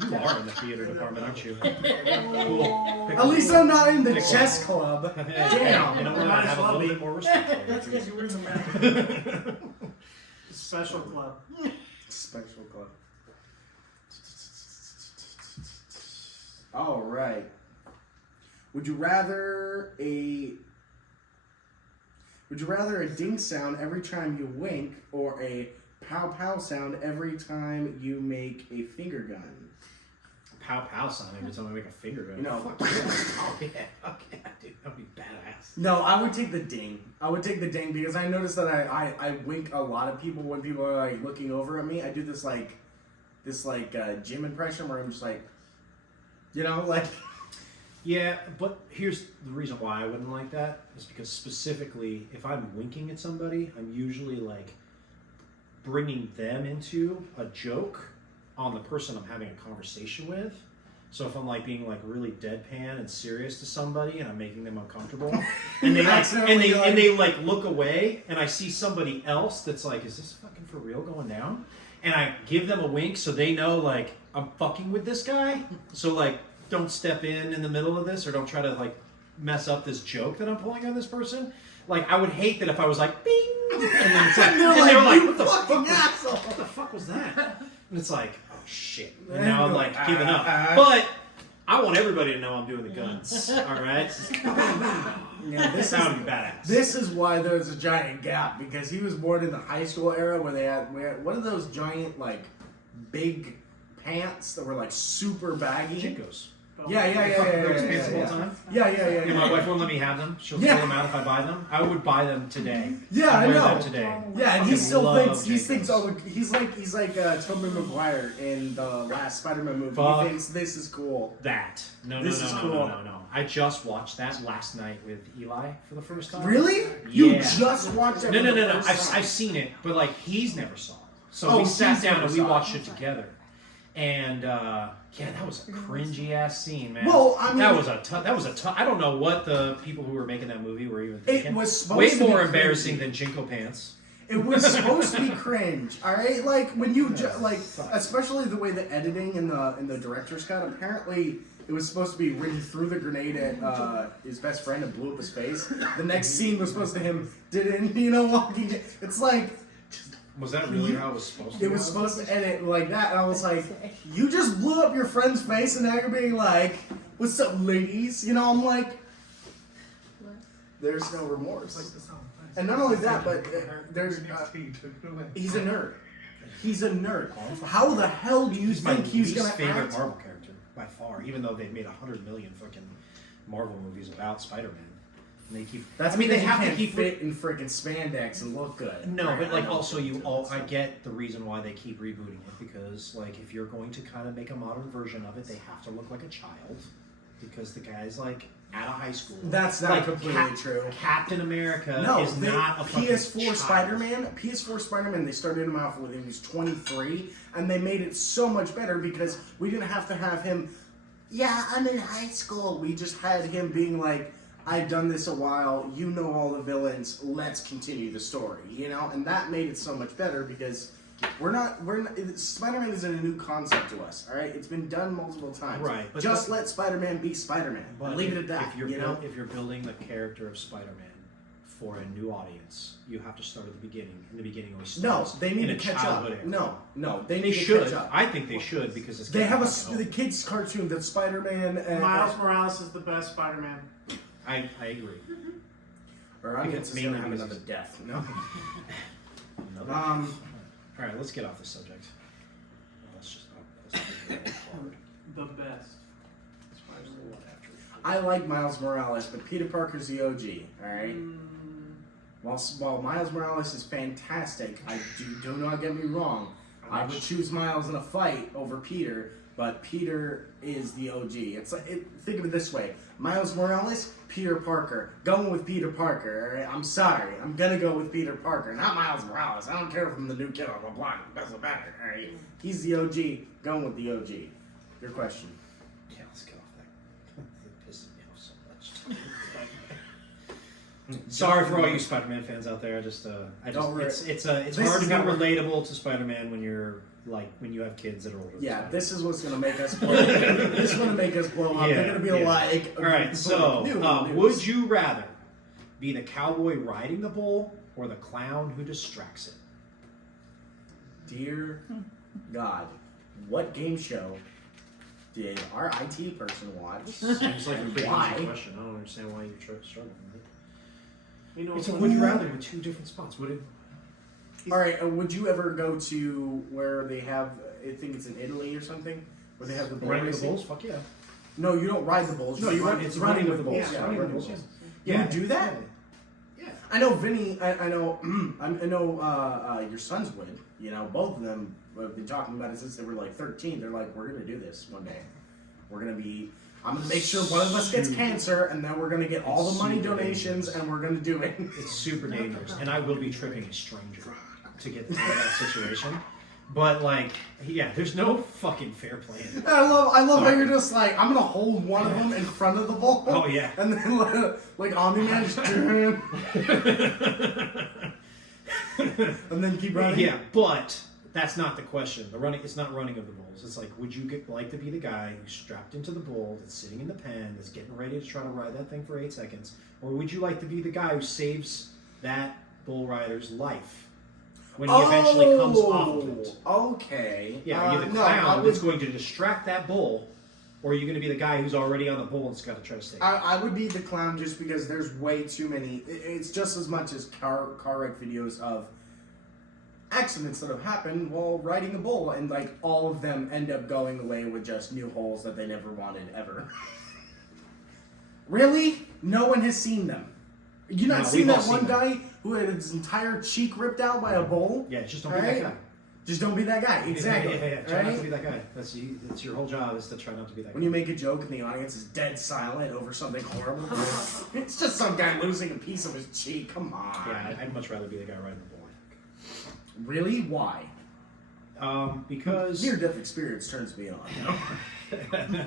You are in the theater department, aren't you? Cool. At least I'm not in the chess club. Damn. You know what? I have a little bit more respect for you. That's because you were in the special club. Special club. All right. Would you rather a ding sound every time you wink or a pow pow sound every time you make a finger gun? Pow pow sound every time I make a finger gun. No. Oh yeah, dude, that'd be badass. No, I would take the ding. I would take the ding because I noticed that I wink a lot of people when people are looking over at me. I do this gym impression where I'm just Yeah, but here's the reason why I wouldn't like that is because specifically, if I'm winking at somebody, I'm usually bringing them into a joke on the person I'm having a conversation with. So if I'm being really deadpan and serious to somebody and I'm making them uncomfortable, and they look away, and I see somebody else that's is this fucking for real going down? And I give them a wink so they know I'm fucking with this guy. So don't step in the middle of this or don't try to mess up this joke that I'm pulling on this person. I would hate that if I was bing, and then it's and they were you what the fucking fuck? asshole. What the fuck was that? And it's oh shit. And now I'm giving up. Ah. But I want everybody to know I'm doing the guns. All right. Yeah, This sounds badass. This is why there's a giant gap because he was born in the high school era where they had what are those giant big pants that were super baggy. Jinkos. Yeah. Greatest pants of all time. Yeah. My wife won't let me have them. She'll Yeah. throw them out if I buy them. I would buy them today. Yeah, I'd I wear know. them today. Yeah, and he still love thinks Jenkins. he's like Tobey Maguire in the last Spider-Man movie. Fuck. He thinks this is cool. That. No. This is cool. No. I just watched that last night with Eli for the first time. Really? You Yeah. just watched it? No. for the first time? I've seen it, but he's never saw it. So Oh, we sat he's down never and we saw it. watched it together. And that was a cringy ass scene, man. Well, I mean- that was a tough. I don't know what the people who were making that movie were even thinking. It was supposed way to be more cringy. embarrassing than Jinko Pants. It was supposed to be cringe, all right. When you especially the way the editing in the director's cut. Apparently, it was supposed to be when he threw the grenade at his best friend and blew up his face. The next scene was supposed to him didn't, walking. It's like Was that really how it was supposed to? it was supposed to end it like that, and I was like, you just blew up your friend's face, and now you're being like, "What's up, ladies?" I'm like, there's no remorse. Like the song. And not only that, but there's He took it away. he's a nerd. He's a nerd. How the hell do you He's my think he's least gonna favorite act? Marvel character by far. Even though they've made 100 million fucking Marvel movies about Spider-Man, and they keep. That's they because have you to can't keep fit in freaking spandex and look good. No, Right, but like I know. also I get the reason why they keep rebooting it because like if you're going to kind of make a modern version of it, they have to look like a child because the guy's like out of high school. That's not like, completely true. Captain America No, is not a fucking PS4 child. PS4 Spider-Man, they started him off with him, he was 23, and they made it so much better because we didn't have to have him, yeah, I'm in high school. We just had him being like, I've done this a while, you know all the villains, let's continue the story, And that made it so much better because we're not Spider-Man isn't a new concept to us, all right? It's been done multiple times. Right, but Just let Spider-Man be Spider-Man. But Leave it at that, if you're building the character of Spider-Man for a new audience, you have to start at the beginning. In the beginning, always No, starts they need in to a catch up. childhood era. No, they They need to should. catch up. I think they should because it's They have fucking the kids cartoon that Spider-Man and Miles Morales is the best Spider-Man. I agree. or I because guess mainly gonna have because another death. No. All right, let's get off the subject. Let's just let's hard. The best. I like Miles Morales, but Peter Parker's the OG. All right. While Miles Morales is fantastic, do not get me wrong. I would choose Miles in a fight over Peter, but Peter is the OG. It's like think of it this way: Miles Morales, Peter Parker. Going with Peter Parker. All right? I'm sorry, I'm gonna go with Peter Parker, not Miles Morales. I don't care if I'm the new kid on the block. It doesn't matter. All right, he's the OG. Going with the OG. Your question. Yeah, let's get off that. It pisses me off so much. Sorry for all you Spider-Man fans out there. It's This hard to is be not what- relatable to Spider-Man when you have kids that are older. Yeah, this is what's gonna make us blow. This is gonna make us blow up. They're gonna be like, all right. So, would you rather be the cowboy riding the bull or the clown who distracts it? Dear God, what game show did our IT person watch? Seems like a pretty Why? easy question. I don't understand why you're struggling with it. It's It's a would you rather with two different spots. Would it? All right, would you ever go to where they have? I think it's in Italy or something, where they have the bull Riding the racing? bulls? Fuck yeah. No, you don't ride the bulls. No, you run. It's running with the bulls. Yeah, Running running with the the bulls. bulls. You would do that? Yeah. I know Vinny. I know. I know. Your sons would. Both of them have been talking about it since they were like 13. They're like, we're gonna do this one day. We're gonna be. I'm gonna make sure one of us gets cancer, and then we're gonna get all the money donations, and we're gonna do it. It's super dangerous, and I will be tripping a stranger to get out of that situation. But there's no fucking fair plan. I love how you're just like, I'm gonna hold one of them in front of the bull. Oh, yeah. And then like Omni-Man just and then keep running. Yeah, but that's not the question. It's not running of the bulls. It's like, would you like to be the guy who's strapped into the bull that's sitting in the pen that's getting ready to try to ride that thing for 8 seconds, or would you like to be the guy who saves that bull rider's life when he eventually comes off of it? Okay. Yeah, are you the clown that's going to distract that bull, or are you going to be the guy who's already on the bull and's got to try to stay? I would be the clown just because there's way too many. It's just as much as car wreck videos of accidents that have happened while riding a bull, and like all of them end up going away with just new holes that they never wanted ever. Really? No one has seen them. You not seen we've all that one seen them. guy who had his entire cheek ripped out by a bull? Yeah, just don't be that guy. Just don't be that guy. Exactly. Yeah. Try not right? to be that guy. That's your whole job is to try not to be that guy. When you make a joke and the audience is dead silent over something horrible, it's just some guy losing a piece of his cheek. Come on. Yeah, I'd much rather be the guy riding the bull. Really? Why? Because Near-death experience turns me on.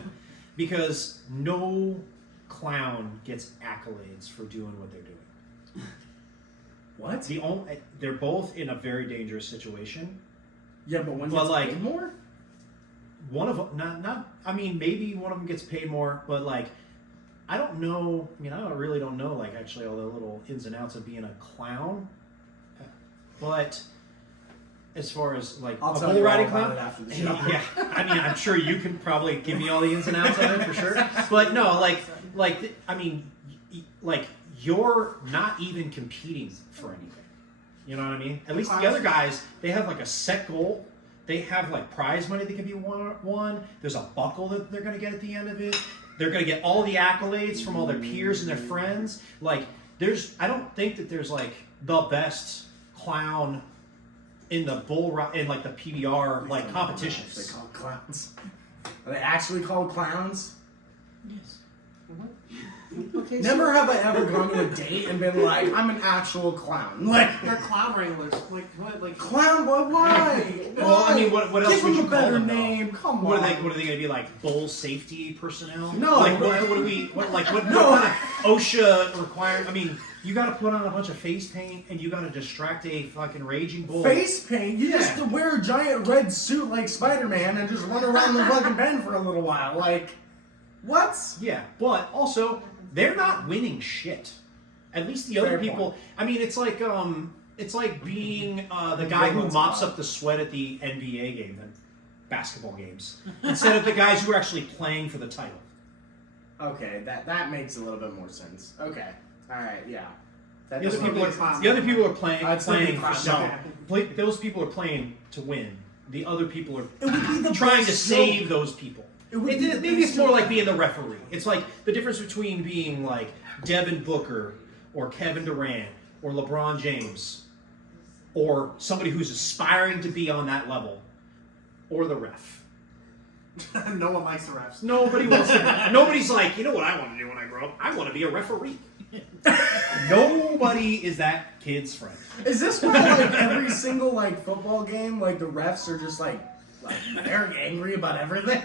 because no clown gets accolades for doing what they're doing. What? They're both in a very dangerous situation. Yeah, but one But, gets like- paid more? one of them, not. I mean, maybe one of them gets paid more, but like, I don't know. I mean, I really don't know. Like, actually, all the little ins and outs of being a clown. But as far as like I'll a tell bull you riding all about clown, it after the show. yeah. I mean, I'm sure you can probably give me all the ins and outs of it for sure. But no, I mean, like you're not even competing for anything. You know what I mean? At least the other guys, they have like a set goal. They have like prize money that can be won. There's a buckle that they're going to get at the end of it. They're going to get all the accolades from all their peers and their friends. Like, I don't think that there's like the best clown in the in like the PBR like competitions. They call clowns. Are they actually called clowns? Yes. Okay, Never have I ever gone to a date and been like, I'm an actual clown. Like, They're clown wranglers. Like clown? But why? Well, I mean, what else Give would them you a call better them? name. Come What on. are they going to be like? Bull safety personnel? No. Like what do we? What No. kind of OSHA required? I mean, you got to put on a bunch of face paint and you got to distract a fucking raging bull. Face paint? You just Yeah. wear a giant red suit like Spider-Man and just run around the fucking pen for a little while. Like, what? Yeah, but also they're not winning shit. At least the other Fair people. point. I mean, it's like being the guy who mops up the sweat at the NBA game, the basketball games, instead of the guys who are actually playing for the title. Okay, that makes a little bit more sense. Okay. Alright, yeah. That The other doesn't- people are playing I'd still be for clown. some. Those people are playing to win. The other people are It would be the trying to best save joke. those people. It would be the Maybe it's best more joke. like being the referee. It's like the difference between being like Devin Booker or Kevin Durant or LeBron James or somebody who's aspiring to be on that level or the ref. no one likes the refs. Nobody wants to. Nobody's like, you know what I want to do when I grow up? I want to be a referee. Nobody is that kid's friend. Is this why like every single like football game, like the refs are just like very angry about everything?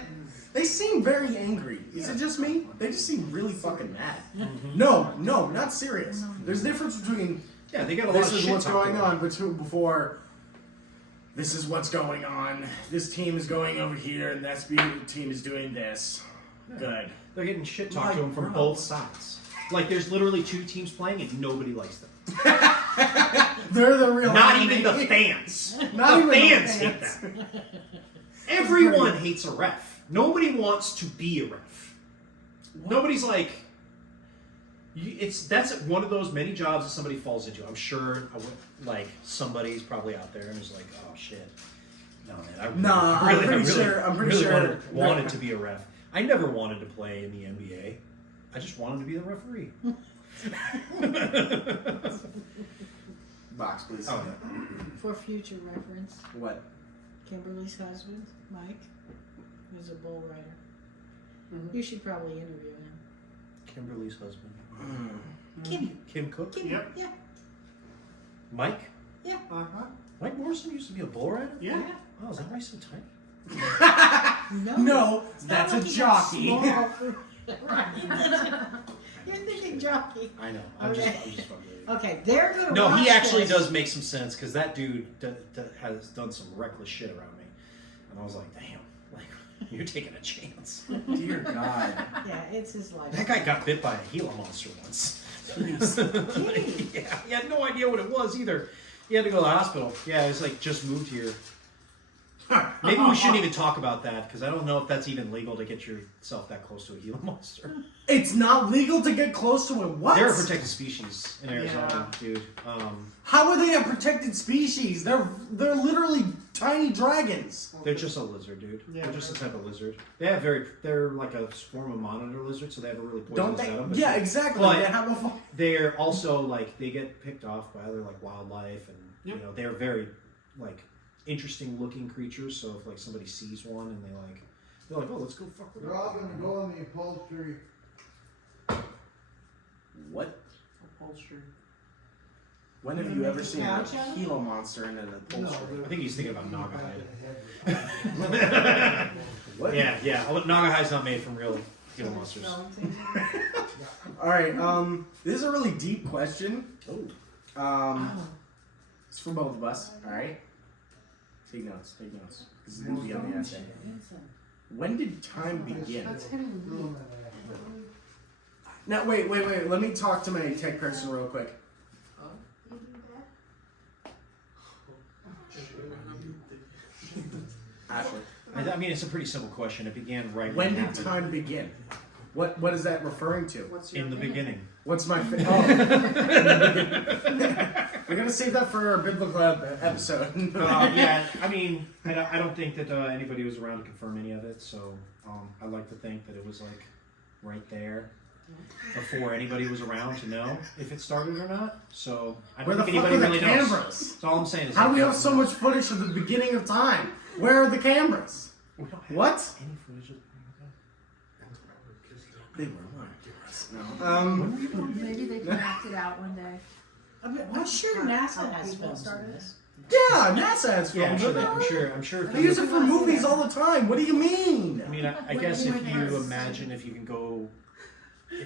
They seem very angry. Is it just me? They just seem really fucking mad. No, not serious. There's a difference between Yeah, they got a lot this of is shit what's talked going about. on before this is what's going on. This team is going over here and that's team is doing this. Good. They're getting shit talked Like to them from gross. both sides. Like there's literally two teams playing and nobody likes them. They're the real Not enemy. even the fans. Not the even fans the hate fans. them. Everyone hates a ref. Nobody wants to be a ref. Nobody's like. That's one of those many jobs that somebody falls into. I'm sure, like somebody's probably out there and is like, "Oh shit, no man, I'm pretty sure wanted to be a ref. I never wanted to play in the NBA. I just wanted to be the referee." Box, please. Oh yeah. For future reference, What? Kimberly's husband, Mike, was a bull rider. Mhm. You should probably interview him. Kimberly's husband, Kim Cook, Yep. Yeah. Mike. Uh-huh. Mike Morrison used to be a bull rider. Yeah. Oh, is that why he's so tiny? No, It's that's not a like he jockey. got small. You're thinking jockey. I know. I'm just fucking with you. Okay, they're gonna. No, he watch actually this. does make some sense because that dude has done some reckless shit around me, and I was like, damn, like you're taking a chance. Dear God. Yeah, it's his life. That guy got bit by a Gila monster once. Kidding. Yeah, he had no idea what it was either. He had to go to the hospital. Yeah, he was like just moved here. Maybe we shouldn't even talk about that because I don't know if that's even legal to get yourself that close to a Gila monster. It's not legal to get close to it. What? They're a protected species in Arizona, dude. How are they a protected species? They're literally tiny dragons. They're just a lizard, dude. Yeah, They're just a type of lizard. They're like a swarm of monitor lizards, so they have a really Don't poisonous they? venom. Yeah, exactly. But They have a fu- they're also like they get picked off by other like wildlife, and you Yep. know they're very like interesting looking creatures. So if like somebody sees one and they're like, oh, let's go fuck with it. They're all gonna go on the upholstery. What? Upholstery. When have you ever seen a Couch out? Gila monster in an upholstery? I think he's thinking about Nagahide. What? Yeah. Oh, Nagahide's not made from real Gila monsters. All right. This is a really deep question. Oh. It's for both of us. All right. Take notes. Because it's gonna be on the essay. When did time begin? That's hidden. Now, wait. Let me talk to my tech person real quick. Ashley, I mean, it's a pretty simple question. It began right when it did happened. time begin? What is that referring to? What's your In the opinion? beginning. What's my we're gonna save that for our biblical episode. Yeah, I mean, I don't think that anybody was around to confirm any of it, so I like to think that it was like right there before anybody was around to know if it started or not. So I Where don't the think fuck anybody are the really knows. cameras? That's all I'm saying is How do we like, have so much footage of the beginning of time? Where are the cameras? We don't have What? any footage of They were no. Maybe they can act it out one day. I'm sure NASA has films of this. Yeah, NASA has Yeah, films. I'm sure. They use it for movies all the time. What do you mean? I mean, I guess if you imagine if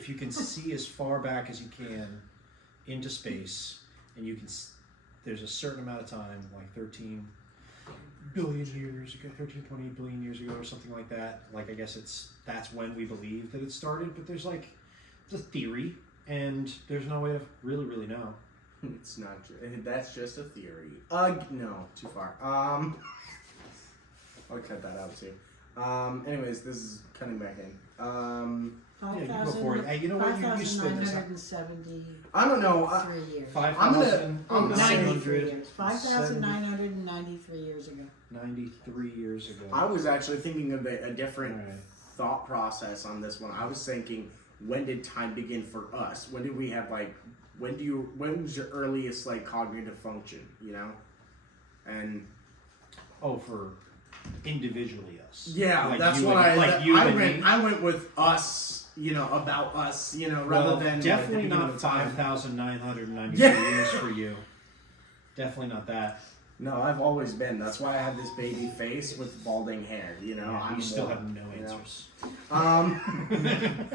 you can see as far back as you can into space, and you can, there's a certain amount of time, like 13 billion years ago, 13.8 billion years ago, or something like that. Like, I guess that's when we believe that it started, but there's like, it's a theory, and there's no way to really know. It's not. That's just a theory. No, too far. I'll cut that out too. Anyways, this is cutting back in. Yeah, you go for it. Hey, you know what? You spit this out. 5,973 I don't know. years. 5,993 years. 5,993 years ago. 93 years ago. I was actually thinking of a different Alright. thought process on this one. I was thinking, when did time begin for us? When did we have when was your earliest like cognitive function? You know, and Oh, for individually us. yeah, Like that's you what and- like you and me. I went with us. You know, about us. You know, rather Well, than definitely like, the beginning not of time. 5,993 Yeah. years for you. Definitely not that. No, I've always been. That's why I have this baby face with balding hair. You know, Yeah, I'm you still one, have no you know.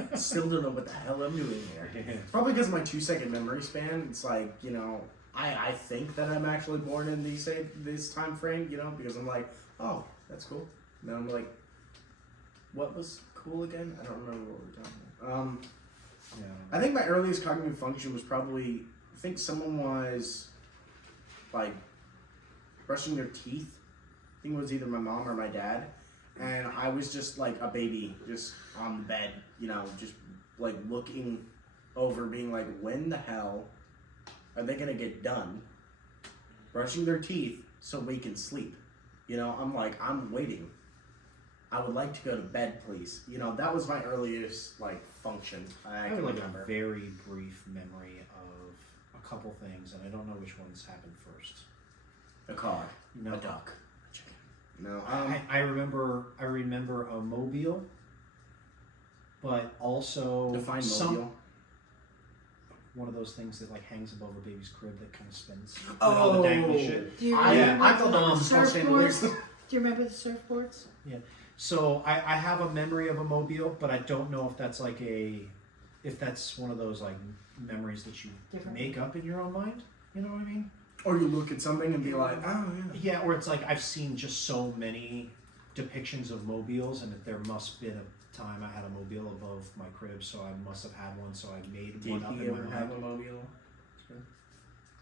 answers. Still don't know what the hell I'm doing here. Probably because of my 2-second memory span. It's like, you know, I think that I'm actually born in this time frame. You know, because I'm like, oh, that's cool. And then I'm like, what was cool again? I don't remember what we were talking about. Yeah. I think my earliest cognitive function was probably, I think someone was like brushing their teeth. I think it was either my mom or my dad. And I was just like a baby, just on the bed, you know, just like looking over, being like, when the hell are they gonna get done brushing their teeth so we can sleep? You know, I'm like, I'm waiting. I would like to go to bed, please. You know, that was my earliest like function. I I have can like remember. a very brief memory of a couple things, and I don't know which ones happened first. A car, No. a duck, a chicken. No, I remember a mobile, but also define mobile. one of those things that like hangs above a baby's crib that kind of spins. with Oh, all the dangly shit. Do you I remember thought that was a small surfboards? chandelier. Do you remember the surfboards? So I have a memory of a mobile, but I don't know if that's like if that's one of those like memories that you Different. make up in your own mind. You know what I mean? Or you look at something and be like, oh yeah. Yeah, or it's like I've seen just so many depictions of mobiles, and that there must have been a time I had a mobile above my crib, so I must have had one, so I made Did one up he in my ever mind. have a mobile?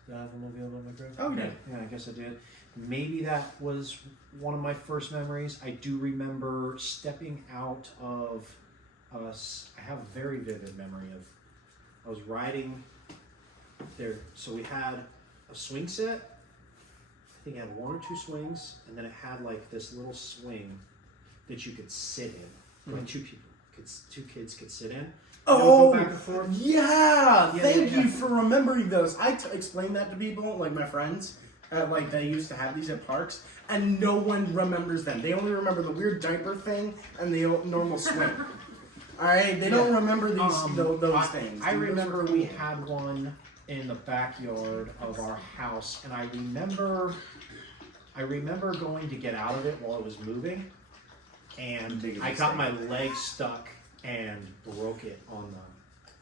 Did I have a mobile above my crib? Oh, yeah. Yeah, I guess I did. Maybe that was one of my first memories. I do remember stepping out of us. I have a very vivid memory of I was riding there. So we had a swing set. I think it had 1 or 2 swings, and then it had like this little swing that you could sit in. Like two kids could sit in. Oh, go back and forth. yeah! Thank yeah. you for remembering those. I explained that to people, like my friends, like they used to have these at parks, and no one remembers them. They only remember the weird diaper thing and the normal swing. All right, they don't remember these those things. I remember we had one in the backyard of our house, and I remember going to get out of it while it was moving, and Big I got my mistake. leg stuck and broke it on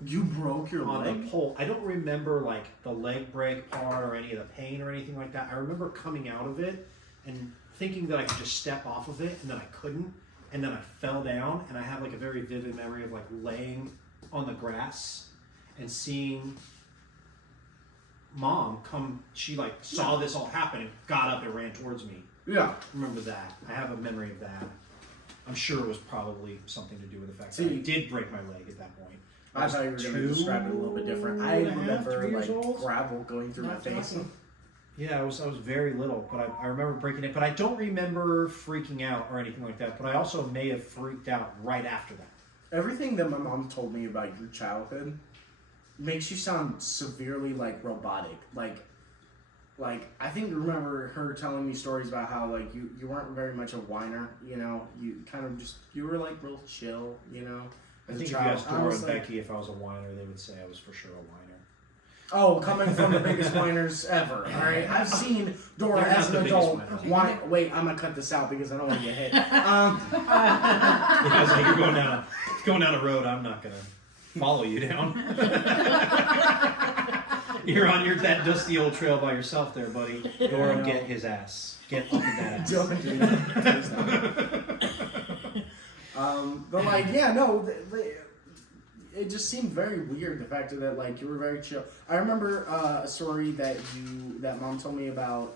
You broke your the leg? pole. I don't remember like the leg break part or any of the pain or anything like that. I remember coming out of it and thinking that I could just step off of it, and then I couldn't, and then I fell down, and I have like a very vivid memory of like laying on the grass and seeing Mom come. She like saw this all happen and got up and ran towards me. Yeah. Remember that? I have a memory of that. I'm sure it was probably something to do with the fact that I did break my leg at that point. I thought you were going to describe it a little bit different. I remember like gravel going through my face. Yeah, I was very little, but I remember breaking it. But I don't remember freaking out or anything like that. But I also may have freaked out right after that. Everything that my mom told me about your childhood makes you sound severely like robotic. Like I think remember her telling me stories about how like you weren't very much a whiner. You know, you kind of just you were like real chill. You know. I think if you asked Dora and Becky if I was a whiner, they would say I was for sure a whiner. Oh, coming from the biggest whiners ever. All right, I've seen Dora as an adult. Wait, I'm gonna cut this out because I don't want to get hit. Yeah, it's like you're going down a road. I'm not gonna follow you down. You're on that dusty old trail by yourself, there, buddy. Dora, get his ass. Get up in that ass. Don't do that. But like, yeah, no. It just seemed very weird, the fact that like you were very chill. I remember a story that Mom told me about.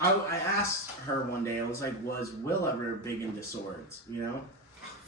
I asked her one day. I was like, "Was Will ever big into swords?" You know.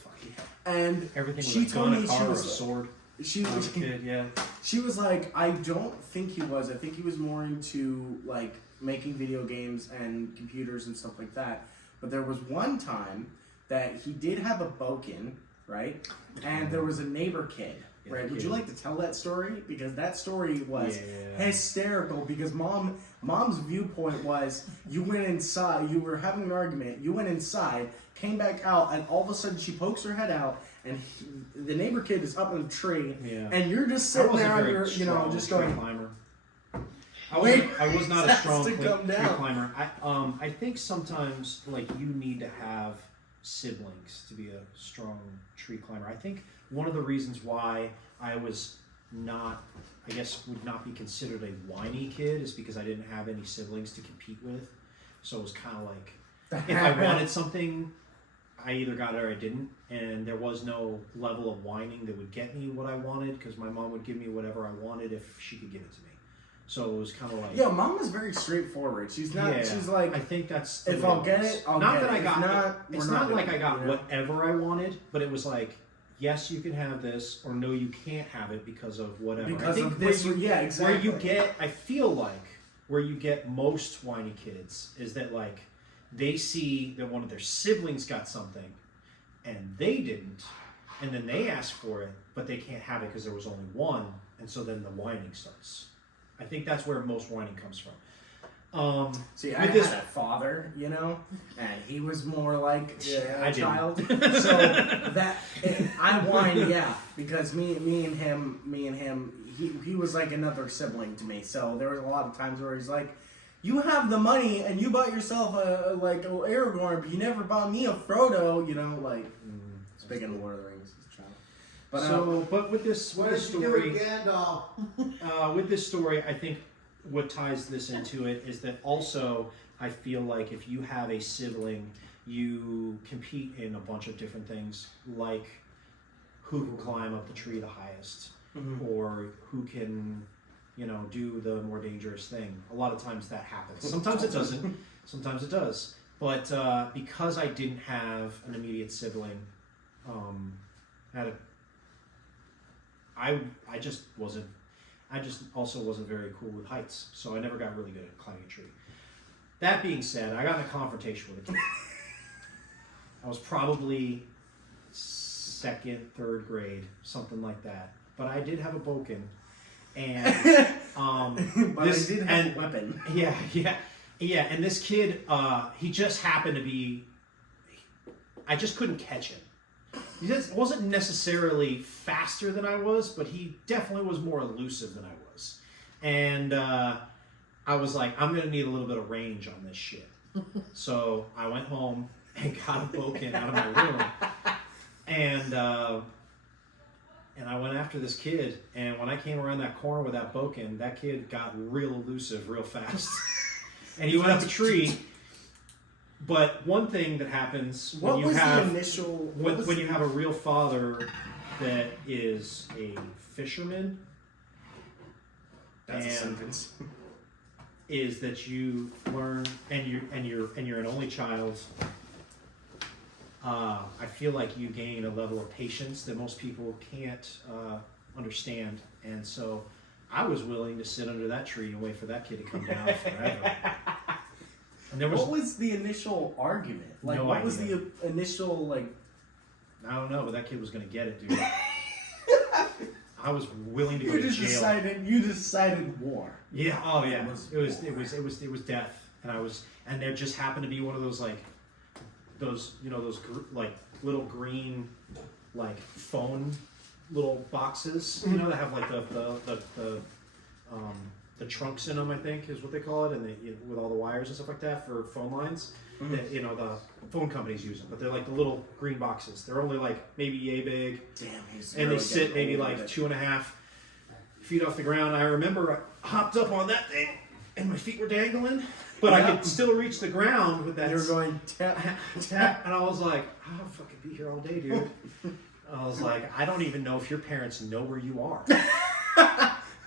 Fuck yeah. And everything she was a told gun, me a car, she or a was sword. She was a kid, yeah. She was like, "I don't think he was. I think he was more into like making video games and computers and stuff like that." But there was one time that he did have a boken, right? And there was a neighbor kid, right? Would you like to tell that story? Because that story was hysterical. Because mom's viewpoint was you went inside, you were having an argument, you went inside, came back out, and all of a sudden she pokes her head out, and the neighbor kid is up in a tree, and you're just sitting there on your, just going. Climber. I was not a strong tree climber. I think sometimes like you need to have siblings to be a strong tree climber. I think one of the reasons why I was not, I guess, would not be considered a whiny kid is because I didn't have any siblings to compete with. So it was kind of like if I wanted something, I either got it or I didn't, and there was no level of whining that would get me what I wanted because my mom would give me whatever I wanted if she could give it to me. So it was kind of like Mom is very straightforward. She's not. Yeah, she's like, I think that's if I'll get it, I'll get it. I got not, it's not like I got whatever I wanted, but it was like, yes, you can have this, or no, you can't have it because of whatever. Because of this, exactly. Where you get, I feel like where you get most whiny kids is that like they see that one of their siblings got something, and they didn't, and then they ask for it, but they can't have it because there was only one, and so then the whining starts. I think that's where most whining comes from. See, I had a father, and he was more like a child. So that I whined, because me and him, he was like another sibling to me. So there was a lot of times where he's like, "You have the money, and you bought yourself a Aragorn, but you never bought me a Frodo." Speaking of Lord of the Rings, as a child. But with this story, with this story, I think what ties this into it is that also I feel like if you have a sibling, you compete in a bunch of different things, like who can climb up the tree the highest, or who can, do the more dangerous thing. A lot of times that happens. Sometimes it doesn't. Sometimes it does. But because I didn't have an immediate sibling, I just also wasn't very cool with heights, so I never got really good at climbing a tree. That being said, I got in a confrontation with a kid. I was probably 2nd, 3rd grade, something like that. But I did have a boken, and but I did have a weapon. Yeah. And this kid, he just happened to be. I just couldn't catch him. He wasn't necessarily faster than I was, but he definitely was more elusive than I was. And I was like, I'm going to need a little bit of range on this shit. So I went home and got a boken out of my room. And I went after this kid. And when I came around that corner with that boken, that kid got real elusive real fast. And he went up a tree. But one thing that happens What when you was have the initial? when you have a real father that is a fisherman, That's a and sentence. is that you learn, and you're an only child. I feel like you gain a level of patience that most people can't understand, and so I was willing to sit under that tree and wait for that kid to come down forever. And there was, What was the initial argument? Like, No what was idea. the initial like? I don't know, but that kid was going to get it, dude. I was willing to go to jail. You decided war. Yeah. Oh yeah. It It was death, and there just happened to be one of those those like little green like phone little boxes, that have like the trunks in them, I think is what they call it, and with all the wires and stuff like that for phone lines. That the phone companies use them, but they're like the little green boxes. They're only like maybe yay big. Damn, he's And really they sit getting maybe old like with it. 2.5 feet off the ground. I remember I hopped up on that thing and my feet were dangling, but I Yeah. could still reach the ground with that. You were going tap tap, and I was like, I'll fucking be here all day, dude. I was like, I don't even know if your parents know where you are.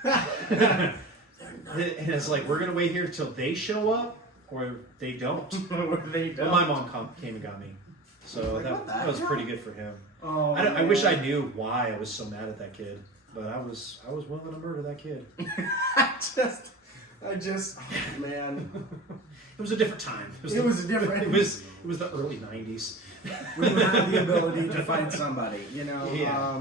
And it's like, we're gonna wait here until they show up or they don't. They But my mom came and got me, so Like, what the that was hell? pretty good for him. Oh, I wish I knew why I was so mad at that kid, but I was willing to murder that kid. I just, man. It was a different time. It was a different. It was the early '90s. We had the ability to find somebody, Yeah.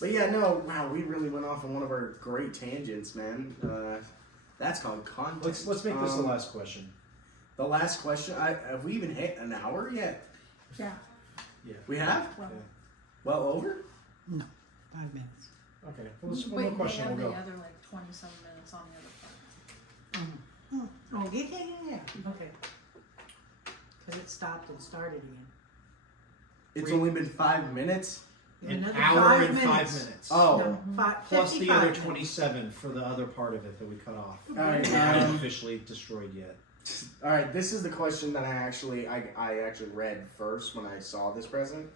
But yeah, no, wow, we really went off on one of our great tangents, man. That's called content. Let's make this the last question. The last question. Have we even hit an hour yet? Yeah. Yeah. We have. Well, Well over. No, 5 minutes. Okay. Well, let's one Wait, more question. they have We'll the go. other like 20-some minutes on the other part. Oh, yeah. Okay. Because it stopped and started again. It's only been 5 minutes. An Another hour 5 and 5 minutes. minutes. Oh. No, Plus the 55 other minutes. 27 for the other part of it that we cut off. All right. We haven't officially destroyed yet. All right. This is the question that I actually read first when I saw this present.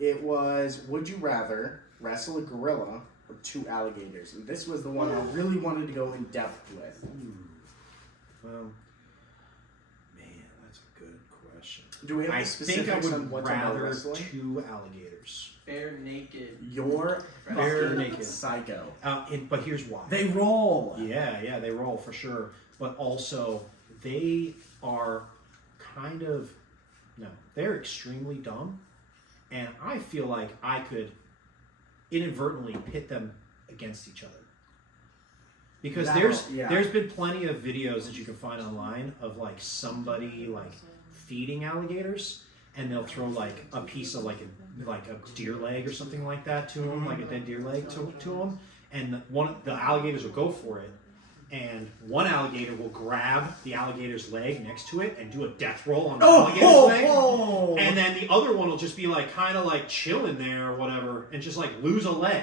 It was: would you rather wrestle a gorilla or 2 alligators? And this was the one I really wanted to go in depth with. Well, man, that's a good question. Do we have I the think I specifics on would what's on our rather wrestling? 2 alligators. Bare naked. You're Bare fucking naked. psycho. But here's why. They roll. Yeah, they roll for sure. But also, they are they're extremely dumb. And I feel like I could inadvertently pit them against each other. Because there's been plenty of videos that you can find online of like somebody like feeding alligators, and they'll throw like a piece of like a deer leg or something like that to them, like a dead deer leg to them, and the alligators will go for it, and one alligator will grab the alligator's leg next to it and do a death roll on the alligator's leg, and then the other one will just be like kind of like chilling there or whatever, and just like lose a leg,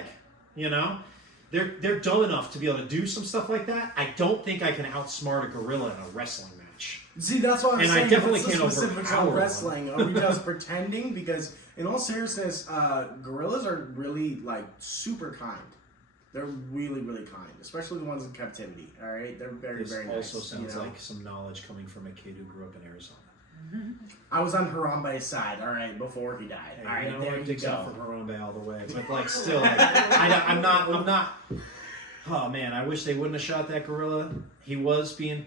They're dumb enough to be able to do some stuff like that. I don't think I can outsmart a gorilla in a wrestling match. See, that's what I'm And I saying. definitely What's the can't specifics on overpower wrestling. Are we just pretending? Because in all seriousness, gorillas are really like super kind. They're really, really kind, especially the ones in captivity. All right, they're very, This very nice. also sounds like some knowledge coming from a kid who grew up in Arizona. I was on Harambe's side. All right, before he died. Hey, All right, there you dicks out go. from Harambe all the way, but like still, like, I'm not. Oh man, I wish they wouldn't have shot that gorilla. He was being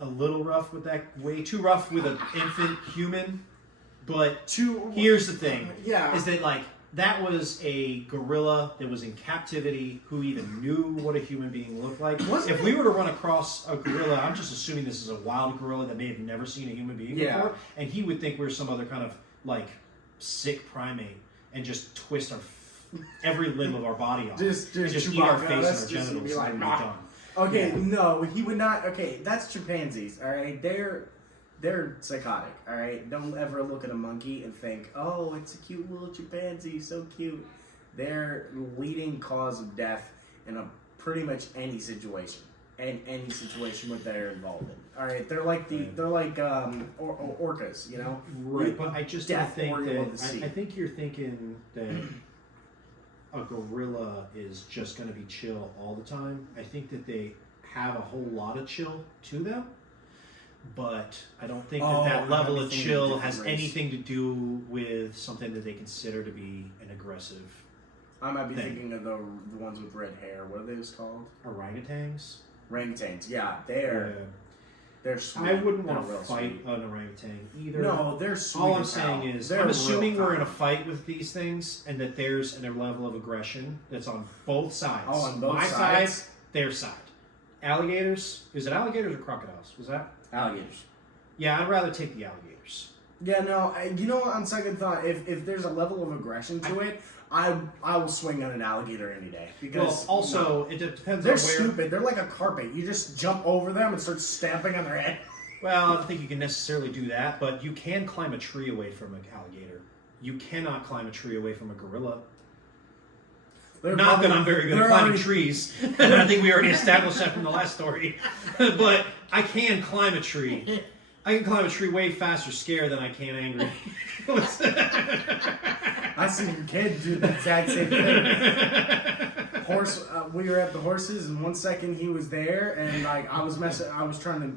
a little rough with that, way too rough with an infant human. But here's the thing: is that like that was a gorilla that was in captivity who even knew what a human being looked like. If we were to run across a gorilla, I'm just assuming this is a wild gorilla that may have never seen a human being before, and he would think we're some other kind of like sick primate and just twist every limb of our body off. Just eat our Chewbacca. face That's and just our genitals be like, and "Nah." be done. Okay, Yeah. no, he would not. Okay, that's chimpanzees. All right, they're psychotic. All right, don't ever look at a monkey and think, "Oh, it's a cute little chimpanzee, so cute." They're leading cause of death in a pretty much any situation. any situation what they're involved in. All right, they're like orcas, you know. Right, but I just don't Death think Oriole of the that. sea. I think you're thinking that a gorilla is just going to be chill all the time. I think that they have a whole lot of chill to them, but I don't think that level of chill has anything to do with something that they consider to be an aggressive. I might be thinking of the ones with red hair. What are those called? Orangutans. Orangutans. Yeah, they're sweet. I wouldn't They're want to real fight sweet. an orangutan either. No, they're sweet. All I'm as saying hell. is, They're I'm real assuming we're in a kind. fight with these things, and that there's a level of aggression that's on both sides. Oh, on both My sides? side, their side. Alligators? Is it alligators or crocodiles? Was that? Alligators. Yeah, I'd rather take the alligators. Yeah, no, you know, on second thought, if there's a level of aggression to it, I will swing on an alligator any day. Because Well, also, it depends they're on where... stupid. They're like a carpet. You just jump over them and start stamping on their head. Well, I don't think you can necessarily do that, but you can climb a tree away from an alligator. You cannot climb a tree away from a gorilla. Not that I'm very good at climbing trees. I think we already established that from the last story. But I can climb a tree. I can climb a tree way faster scared than I can angry. I see your kid do the exact same thing. We were at the horses, and 1 second he was there, and like I was trying to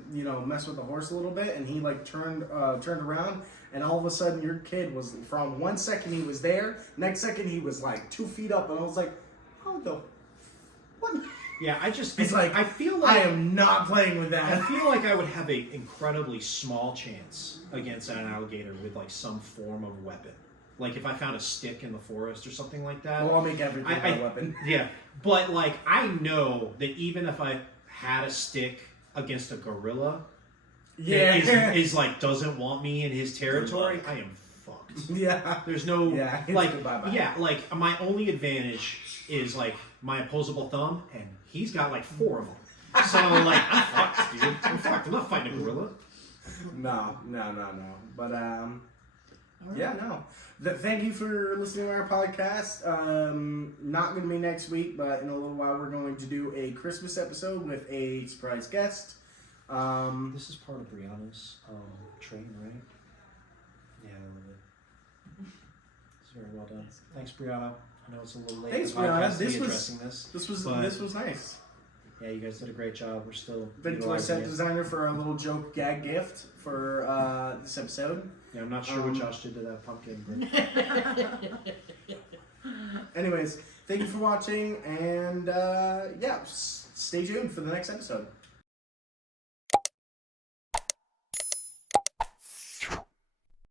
mess with the horse a little bit, and he like turned around, and all of a sudden your kid was from 1 second he was there, next second he was like 2 feet up, and I was like, how the what? Yeah, He's like, I feel like I am not playing with I that. feel like I would have an incredibly small chance against an alligator with like some form of weapon. Like if I found a stick in the forest or something like that. Well, I'll make everything my weapon. Yeah, but like I know that even if I had a stick against a gorilla, Yeah. that is like doesn't want me in his territory, I am fucked. Yeah. There's no Yeah, it's like goodbye-bye. yeah, like my only advantage is like my opposable thumb, and he's got like 4 of them. So like I'm fucked, dude. I'm fucked. I'm not fighting a gorilla. No. But yeah, no. Thank you for listening to our podcast. Not going to be next week, but in a little while we're going to do a Christmas episode with a surprise guest. This is part of Brianna's train, right? Yeah, I love it. It's very well done. Thanks, Brianna. I know it's a little late. Thanks, in the podcast Brianna. to be This addressing this. This was nice. Yeah, you guys did a great job. We're still Thank you to our utilizing set it. designer for a little joke gag gift for this episode. Yeah, I'm not sure what Josh did to that pumpkin. But... Anyways, thank you for watching, and stay tuned for the next episode.